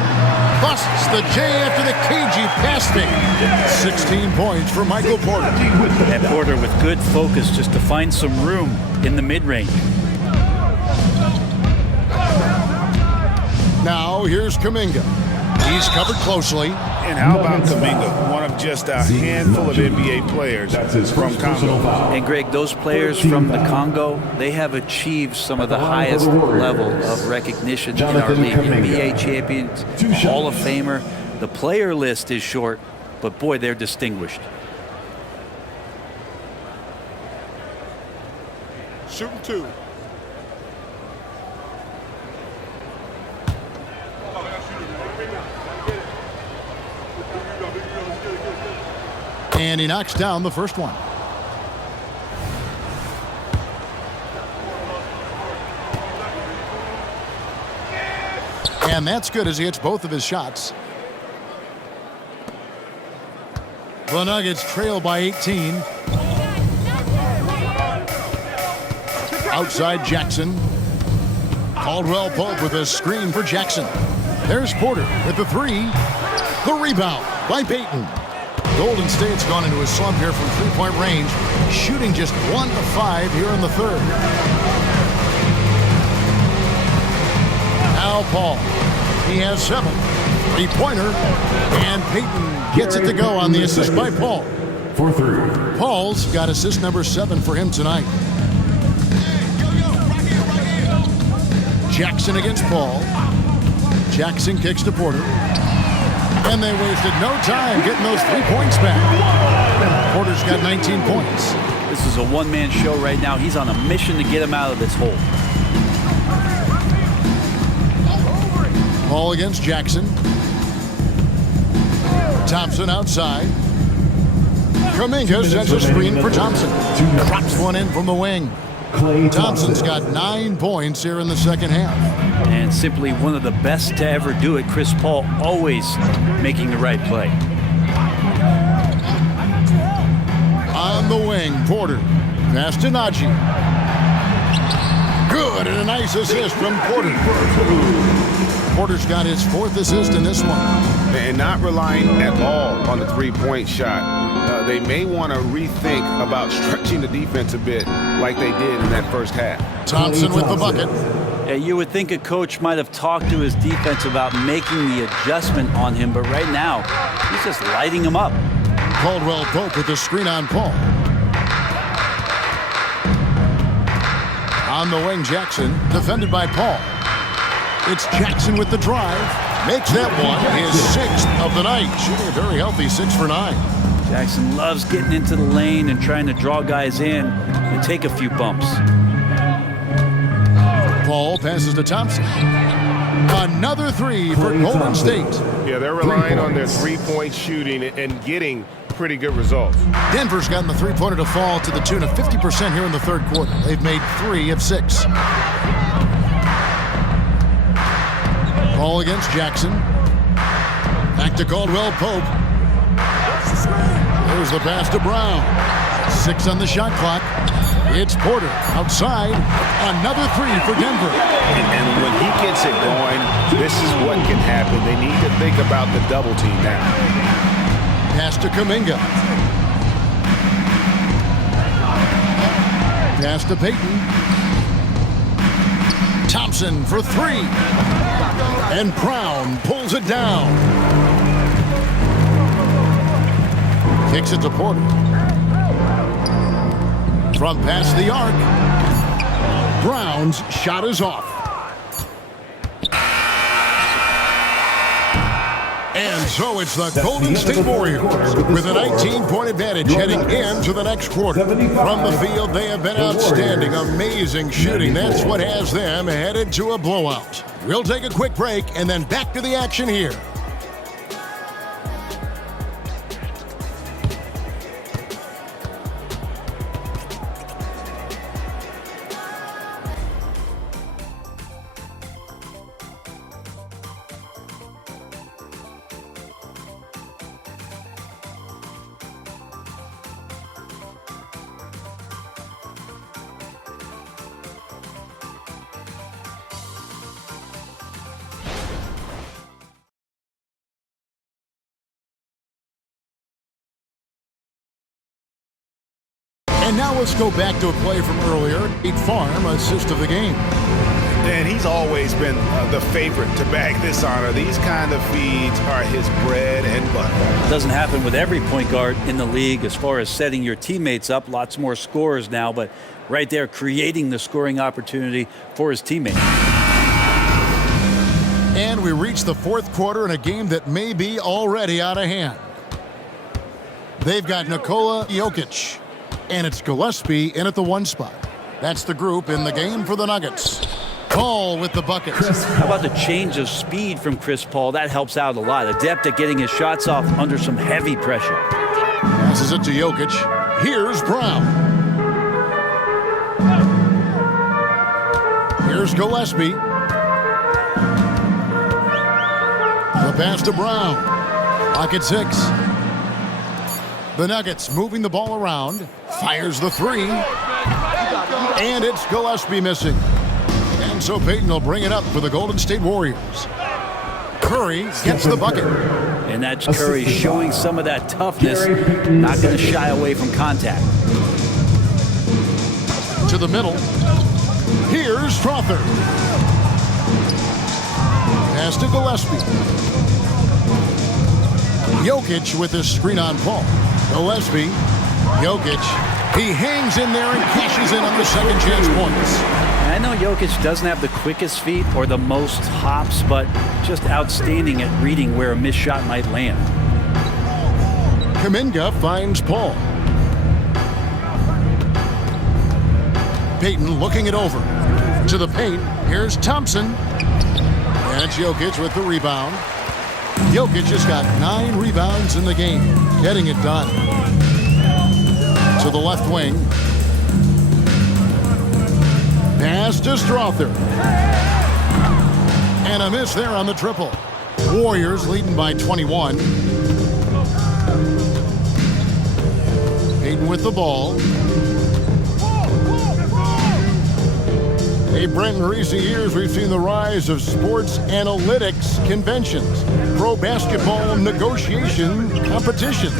Busts the J after the cagey pass fake. 16 points for Michael Porter. And Porter with good focus just to find some room in the mid-range. Now here's Kuminga. He's covered closely. And how about Kuminga, one of just a handful of NBA players from Congo. And Greg, those players from the Congo, they have achieved some of the highest level of recognition in our league. NBA champions, Hall of Famer. The player list is short, but boy, they're distinguished. Shooting 2. And he knocks down the first one. And that's good as he hits both of his shots. The Nuggets trail by 18. Outside Jackson. Caldwell Pope with a screen for Jackson. There's Porter with the three. The rebound by Payton. Golden State's gone into a slump here from three-point range, shooting just 1 of 5 here in the third. Now Paul. He has 7. Three-pointer. And Payton gets it to go on the assist by Paul. For 3. Paul's got assist number 7 for him tonight. Jackson against Paul. Jackson kicks to Porter. And they wasted no time getting those 3 points back. Porter's got 19 points. This is a one-man show right now. He's on a mission to get him out of this hole. Ball against Jackson. Thompson outside. Kuminga sends a screen for Thompson. Drops one in from the wing. Thompson's got 9 points here in the second half. And simply one of the best to ever do it. Chris Paul always making the right play. On the wing, Porter. Pass to Najee. Good, and a nice assist from Porter. Porter's got his 4th assist in this one. And not relying at all on the three-point shot. They may want to rethink about stretching the defense a bit like they did in that first half. Thompson with the bucket. Yeah, you would think a coach might have talked to his defense about making the adjustment on him, but right now, he's just lighting him up. Caldwell Pope with the screen on Paul. On the wing, Jackson, defended by Paul. It's Jackson with the drive. Makes that one his 6th of the night. Shooting a very healthy 6 for 9. Jackson loves getting into the lane and trying to draw guys in and take a few bumps. Paul passes to Thompson. Another 3 for Golden State. Yeah, they're relying on their three-point shooting and getting pretty good results. Denver's gotten the three-pointer to fall to the tune of 50% here in the third quarter. They've made 3 of 6. Ball against Jackson. Back to Caldwell Pope. There's the pass to Brown. 6 on the shot clock. It's Porter outside. Another three for Denver. And when he gets it going, this is what can happen. They need to think about the double team now. Pass to Kuminga. Pass to Payton. Thompson for three. And Brown pulls it down. Kicks it to Porter. From past the arc. Brown's shot is off. And so it's the Golden State Warriors with a 19-point advantage heading into the next quarter. From the field, they have been outstanding, amazing shooting. That's what has them headed to a blowout. We'll take a quick break and then back to the action here. And now let's go back to a play from earlier. Pete Farm, assist of the game. And he's always been the favorite to bag this honor. These kind of feeds are his bread and butter. It doesn't happen with every point guard in the league as far as setting your teammates up. Lots more scorers now, but right there creating the scoring opportunity for his teammates. And we reach the fourth quarter in a game that may be already out of hand. They've got Nikola Jokic. And it's Gillespie in at the one spot. That's the group in the game for the Nuggets. Paul with the bucket. How about the change of speed from Chris Paul? That helps out a lot. Adept at getting his shots off under some heavy pressure. Passes it to Jokic. Here's Brown. Here's Gillespie. The pass to Brown. Pocket six. The Nuggets moving the ball around. Fires the three. And it's Gillespie missing. And so Payton will bring it up for the Golden State Warriors. Curry gets the bucket. And that's Curry showing some of that toughness. Not going to shy away from contact. To the middle. Here's Strother. Pass to Gillespie. Jokic with his screen on Paul. Gillespie, Jokic, he hangs in there and cashes in on the second chance points. I know Jokic doesn't have the quickest feet or the most hops, but just outstanding at reading where a missed shot might land. Kuminga finds Paul. Payton looking it over. To the paint, here's Thompson. And it's Jokic with the rebound. Jokic has got 9 rebounds in the game, getting it done. To the left wing. Pass to Strother. And a miss there on the triple. Warriors leading by 21. Payton with the ball. Hey, Brent, in recent years, we've seen the rise of sports analytics conventions, pro basketball negotiation competitions.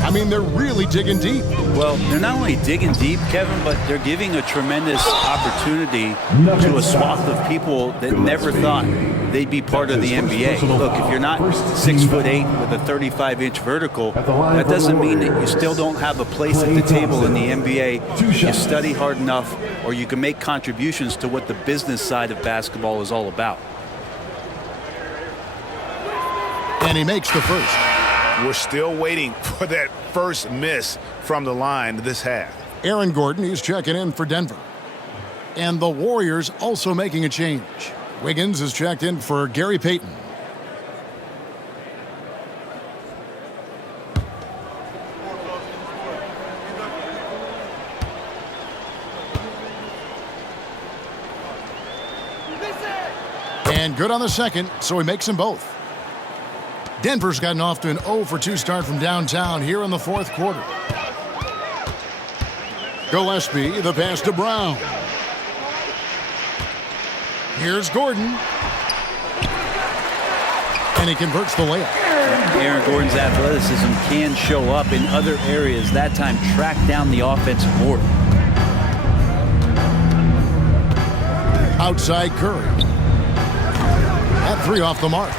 I mean, they're really digging deep. Well, they're not only digging deep, Kevin, but they're giving a tremendous opportunity to a swath of people that never thought they'd be part of the NBA. Look, if you're not 6'8" with a 35-inch vertical, that doesn't mean that you still don't have a place at the table in the NBA. You study hard enough, or you can make contributions to what the business side of basketball is all about. And he makes the first. We're still waiting for that first miss from the line this half. Aaron Gordon, he's checking in for Denver. And the Warriors also making a change. Wiggins is checked in for Gary Payton. And good on the second, so he makes them both. Denver's gotten off to an 0 for 2 start from downtown here in the fourth quarter. Gillespie, the pass to Brown. Here's Gordon. And he converts the layup. Aaron Gordon's athleticism can show up in other areas. That time, track down the offensive board. Outside Curry. That three off the mark.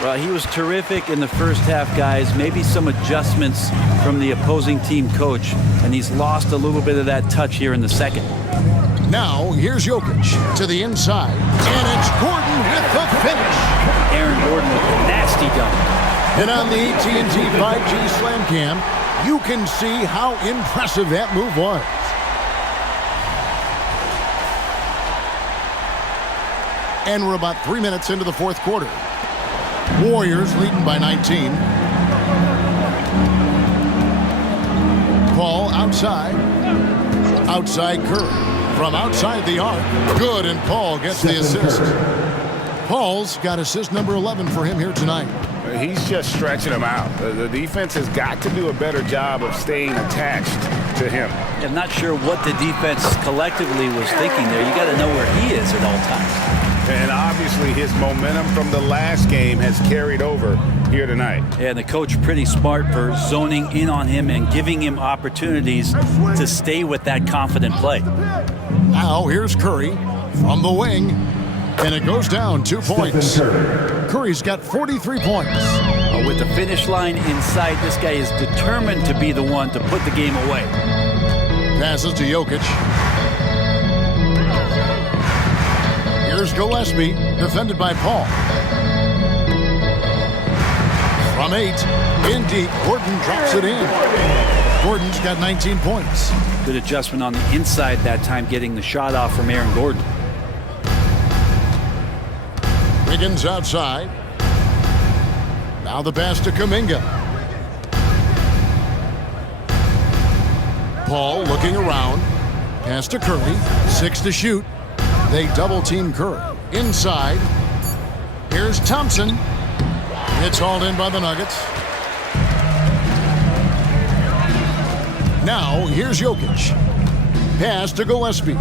Well, he was terrific in the first half, guys. Maybe some adjustments from the opposing team coach, and he's lost a little bit of that touch here in the second. Now, here's Jokic to the inside, and it's Gordon with the finish. Aaron Gordon with a nasty dunk. And on the AT&T 5G Slam Cam, you can see how impressive that move was. And we're about 3 minutes into the fourth quarter. Warriors leading by 19. Paul outside. Outside Curry. From outside the arc. Good, and Paul gets the assist. Paul's got assist number 11 for him here tonight. He's just stretching him out. The defense has got to do a better job of staying attached to him. I'm not sure what the defense collectively was thinking there. You got to know where he is at all times. And obviously his momentum from the last game has carried over here tonight. Yeah, and the coach pretty smart for zoning in on him and giving him opportunities to stay with that confident play. Now here's Curry from the wing, and it goes down 2 points. Curry's got 43 points. With the finish line inside, this guy is determined to be the one to put the game away. Passes to Jokic. Here's Gillespie, defended by Paul. From 8, in deep, Gordon drops it in. Gordon's got 19 points. Good adjustment on the inside that time, getting the shot off from Aaron Gordon. Wiggins outside. Now the pass to Kuminga. Paul looking around. Pass to Curry. 6 to shoot. They double-team Curry. Inside. Here's Thompson. It's hauled in by the Nuggets. Now, here's Jokic. Pass to Gillespie.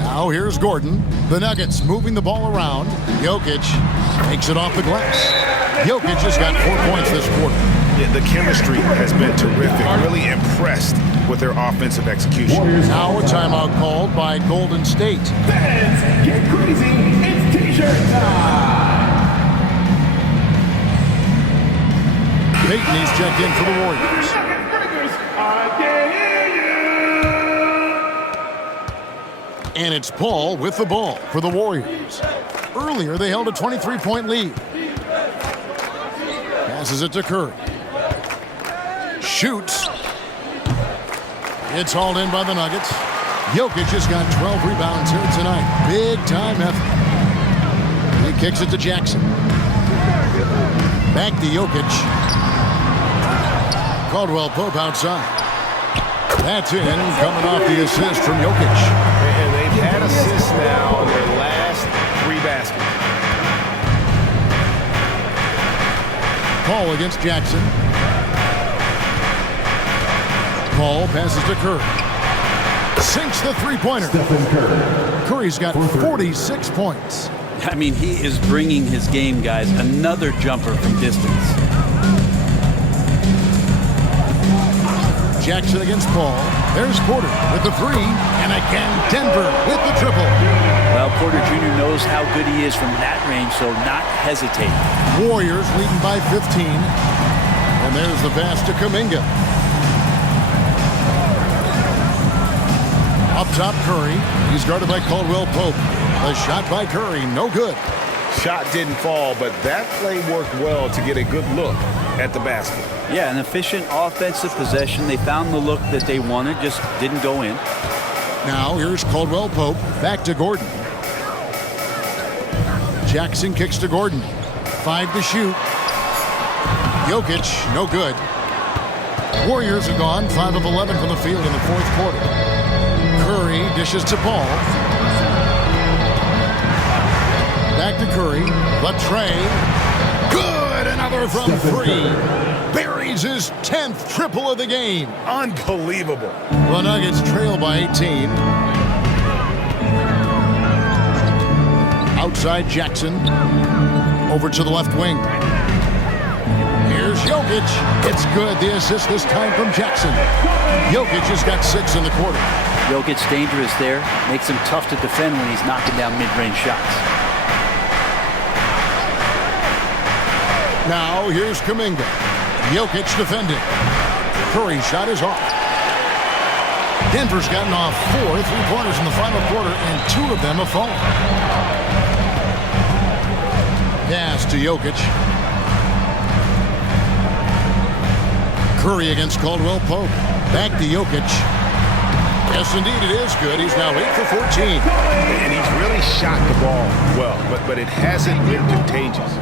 Now, here's Gordon. The Nuggets moving the ball around. Jokic takes it off the glass. Jokic has got 4 points this quarter. Yeah, the chemistry has been terrific. Really impressed with their offensive execution. Now a timeout called by Golden State. Fans, get crazy. It's T-shirt time. Peyton, he's checked in for the Warriors. And it's Paul with the ball for the Warriors. Earlier, they held a 23-point lead. Passes it to Curry. Shoots. It's hauled in by the Nuggets. Jokic has got 12 rebounds here tonight. Big time effort. He kicks it to Jackson. Back to Jokic. Caldwell Pope outside. That's in, coming off the assist from Jokic. And they've had assists now on their last 3 baskets. Paul against Jackson. Paul passes to Curry. Sinks the three-pointer. Curry's got 46 points. I mean, he is bringing his game, guys. Another jumper from distance. Jackson against Paul. There's Porter with the 3. And again, Denver with the triple. Well, Porter Jr. knows how good he is from that range, so not hesitate. Warriors leading by 15. And there's the pass to Kuminga. Up top, Curry. He's guarded by Caldwell Pope. A shot by Curry, no good. Shot didn't fall, but that play worked well to get a good look at the basket. Yeah, an efficient offensive possession. They found the look that they wanted, just didn't go in. Now here's Caldwell Pope, back to Gordon. Jackson kicks to Gordon. 5 to shoot. Jokic, no good. Warriors are gone, 5 of 11 from the field in the fourth quarter. Curry dishes to Paul. Back to Curry. The tray. Good! Another from 3. Buries his 10th triple of the game. Unbelievable. The Nuggets trail by 18. Outside Jackson. Over to the left wing. Here's Jokic. It's good. The assist this time from Jackson. Jokic has got 6 in the quarter. Jokic's dangerous there. Makes him tough to defend when he's knocking down mid-range shots. Now here's Kuminga. Jokic defending. Curry's shot is off. Denver's gotten off 4 3-pointers in the final quarter, and 2 of them have fallen. Pass to Jokic. Curry against Caldwell Pope. Back to Jokic. Yes, indeed, it is good. He's now 8 for 14. And he's really shot the ball well, but it hasn't been contagious.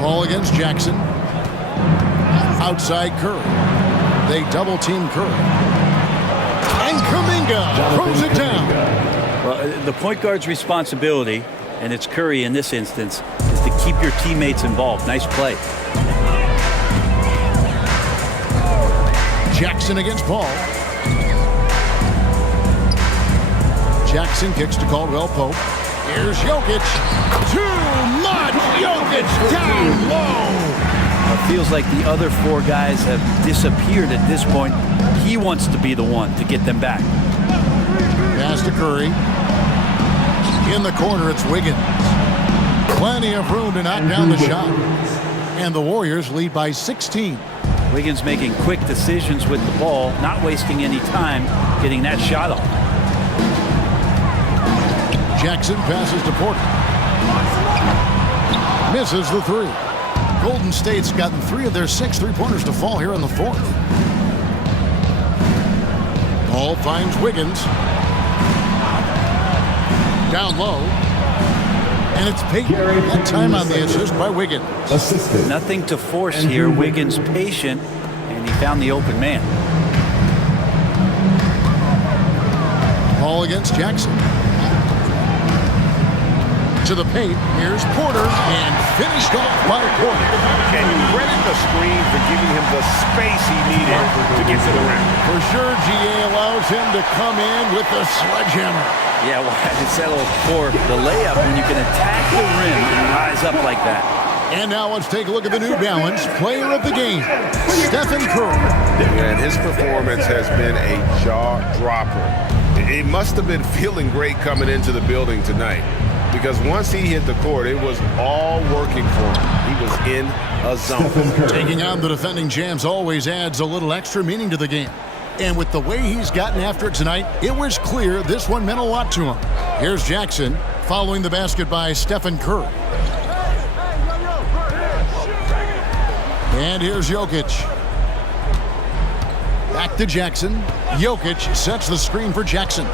Ball against Jackson. Outside Curry. They double team Curry. And Kuminga throws it down. Well, the point guard's responsibility, and it's Curry in this instance, is to keep your teammates involved. Nice play. Jackson against Paul. Jackson kicks to Caldwell Pope. Here's Jokic. Too much. Jokic down low. It feels like the other 4 guys have disappeared at this point. He wants to be the one to get them back. Pass to Curry. In the corner, it's Wiggins. Plenty of room to knock down the shot. And the Warriors lead by 16. Wiggins making quick decisions with the ball, not wasting any time getting that shot off. Jackson passes to Porter. Misses the 3. Golden State's gotten 3 of their 6 3-pointers to fall here in the 4th. Ball finds Wiggins. Down low. And it's Peyton. That time on the assist by Wiggins. Assisted. Nothing to force here. Wiggins patient, and he found the open man. Ball against Jackson. To the paint. Here's Porter, and finished off by Porter. Can you credit the screen for giving him the space he needed to get to the rim? For sure, GA allows him to come in with the sledgehammer. Yeah, well, I settle for the layup when you can attack the rim and rise up like that. And now let's take a look at the New Balance player of the game, Stephen Curry. And his performance has been a jaw dropper. He must have been feeling great coming into the building tonight, because once he hit the court, it was all working for him. He was in a zone. Taking on the defending champs always adds a little extra meaning to the game. And with the way he's gotten after it tonight, it was clear this one meant a lot to him. Here's Jackson following the basket by Stephen Curry. And here's Jokic. Back to Jackson. Jokic sets the screen for Jackson.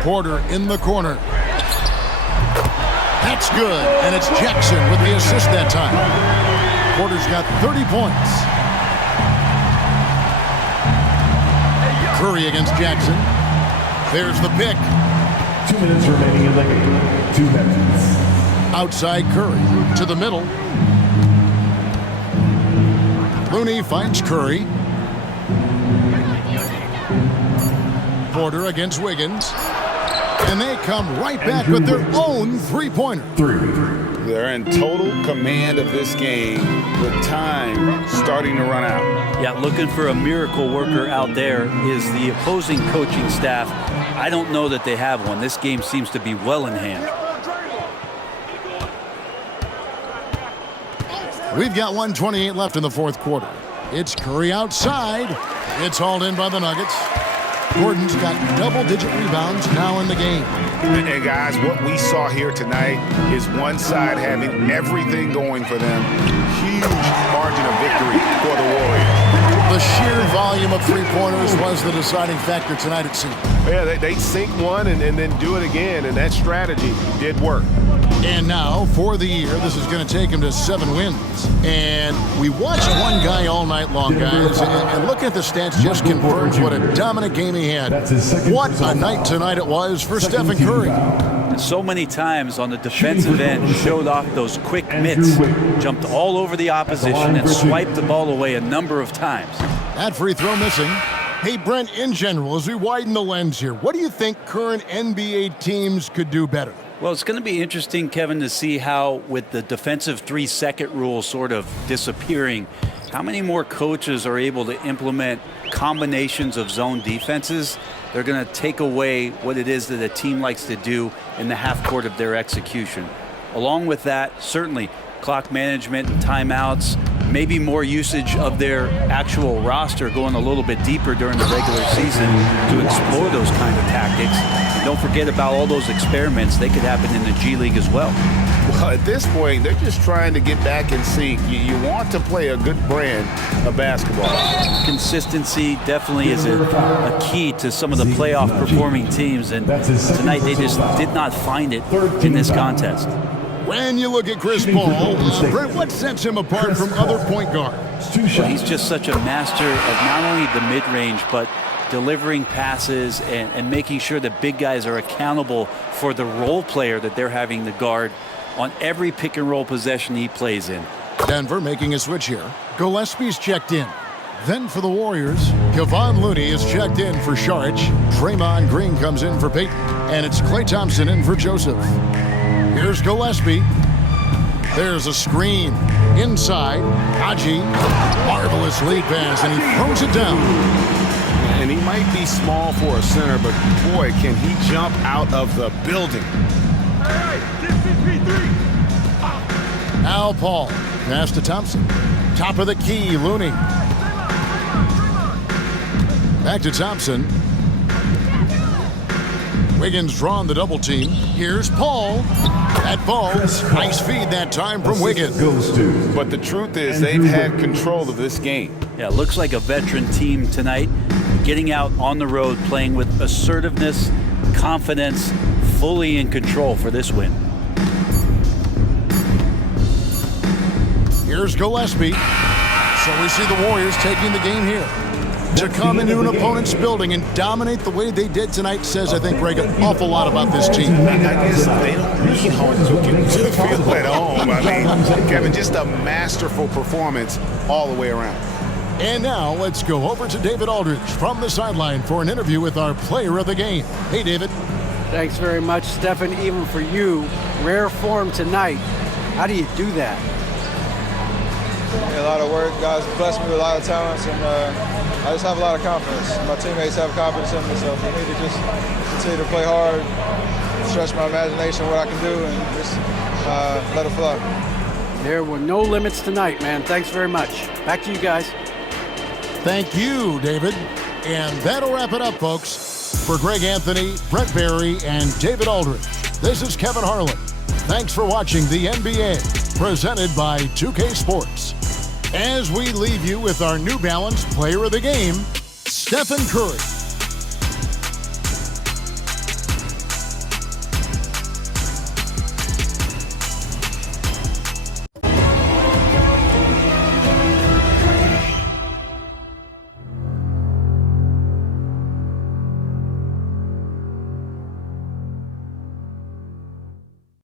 Porter in the corner. That's good, and it's Jackson with the assist that time. Porter's got 30 points. Curry against Jackson. There's the pick. 2 minutes remaining in the game. 2 minutes. Outside Curry to the middle. Looney finds Curry. Porter against Wiggins. And they come right back with their own 3-pointer. 3. They're in total command of this game with time starting to run out. Yeah, looking for a miracle worker out there is the opposing coaching staff. I don't know that they have one. This game seems to be well in hand. We've got 1:28 left in the 4th quarter. It's Curry outside. It's hauled in by the Nuggets. Gordon's got double-digit rebounds now in the game. And guys, what we saw here tonight is one side having everything going for them. Huge margin of victory for the Warriors. The sheer volume of 3-pointers was the deciding factor tonight, it seemed. Yeah, they sink one and then do it again, and that strategy did work. And now, for the year, this is going to take him to 7 wins. And we watched one guy all night long, guys, and looking at the stats just confirms what a dominant game he had. What a night tonight it was for Stephen Curry. And so many times on the defensive end, showed off those quick mitts, jumped all over the opposition and swiped the ball away a number of times. That free throw missing. Hey, Brent, in general, as we widen the lens here, what do you think current NBA teams could do better? Well, it's going to be interesting, Kevin, to see how, with the defensive 3-second rule sort of disappearing, how many more coaches are able to implement combinations of zone defenses. They're going to take away what it is that a team likes to do in the half court of their execution. Along with that, certainly clock management and timeouts, maybe more usage of their actual roster going a little bit deeper during the regular season to explore those kind of tactics. And don't forget about all those experiments. They could happen in the G League as well. Well, at this point, they're just trying to get back in sync. You want to play a good brand of basketball. Consistency definitely is a key to some of the playoff performing teams, and tonight they just did not find it in this contest. When you look at Chris Paul, Brent, what sets him apart from other point guards? Well, he's just such a master of not only the mid-range, but delivering passes and making sure that big guys are accountable for the role player that they're having to guard on every pick and roll possession he plays in. Denver making a switch here. Gillespie's checked in. Then for the Warriors, Kevon Looney is checked in for Saric. Draymond Green comes in for Peyton. And it's Klay Thompson in for Joseph. Here's Gillespie. There's a screen. Inside, Haji. Marvelous lead pass, and he throws it down. And he might be small for a center, but boy, can he jump out of the building. Now Paul. Pass to Thompson. Top of the key, Looney. Back to Thompson. Wiggins drawn the double team. Here's Paul. That ball, nice feed that time from Wiggins. But the truth is they've had control of this game. Yeah, it looks like a veteran team tonight, getting out on the road, playing with assertiveness, confidence, fully in control for this win. Here's Gillespie. So we see the Warriors taking the game here. To come into an opponent's building and dominate the way they did tonight says, I think, Greg, an awful lot about this team. I guess they don't need home cooking to feel at home. I mean, Kevin, just a masterful performance all the way around. And now let's go over to David Aldridge from the sideline for an interview with our player of the game. Hey, David. Thanks very much, Stephen. Even for you, rare form tonight. How do you do that? A lot of work. Guys blessed me with a lot of talents, and I just have a lot of confidence. My teammates have confidence in me, so for me to just continue to play hard, stretch my imagination, what I can do, and just let it flow. There were no limits tonight, man. Thanks very much. Back to you guys. Thank you, David. And that'll wrap it up, folks. For Greg Anthony, Brent Barry, and David Aldridge, this is Kevin Harlan. Thanks for watching the NBA, presented by 2K Sports. As we leave you with our New Balance Player of the Game, Stephen Curry.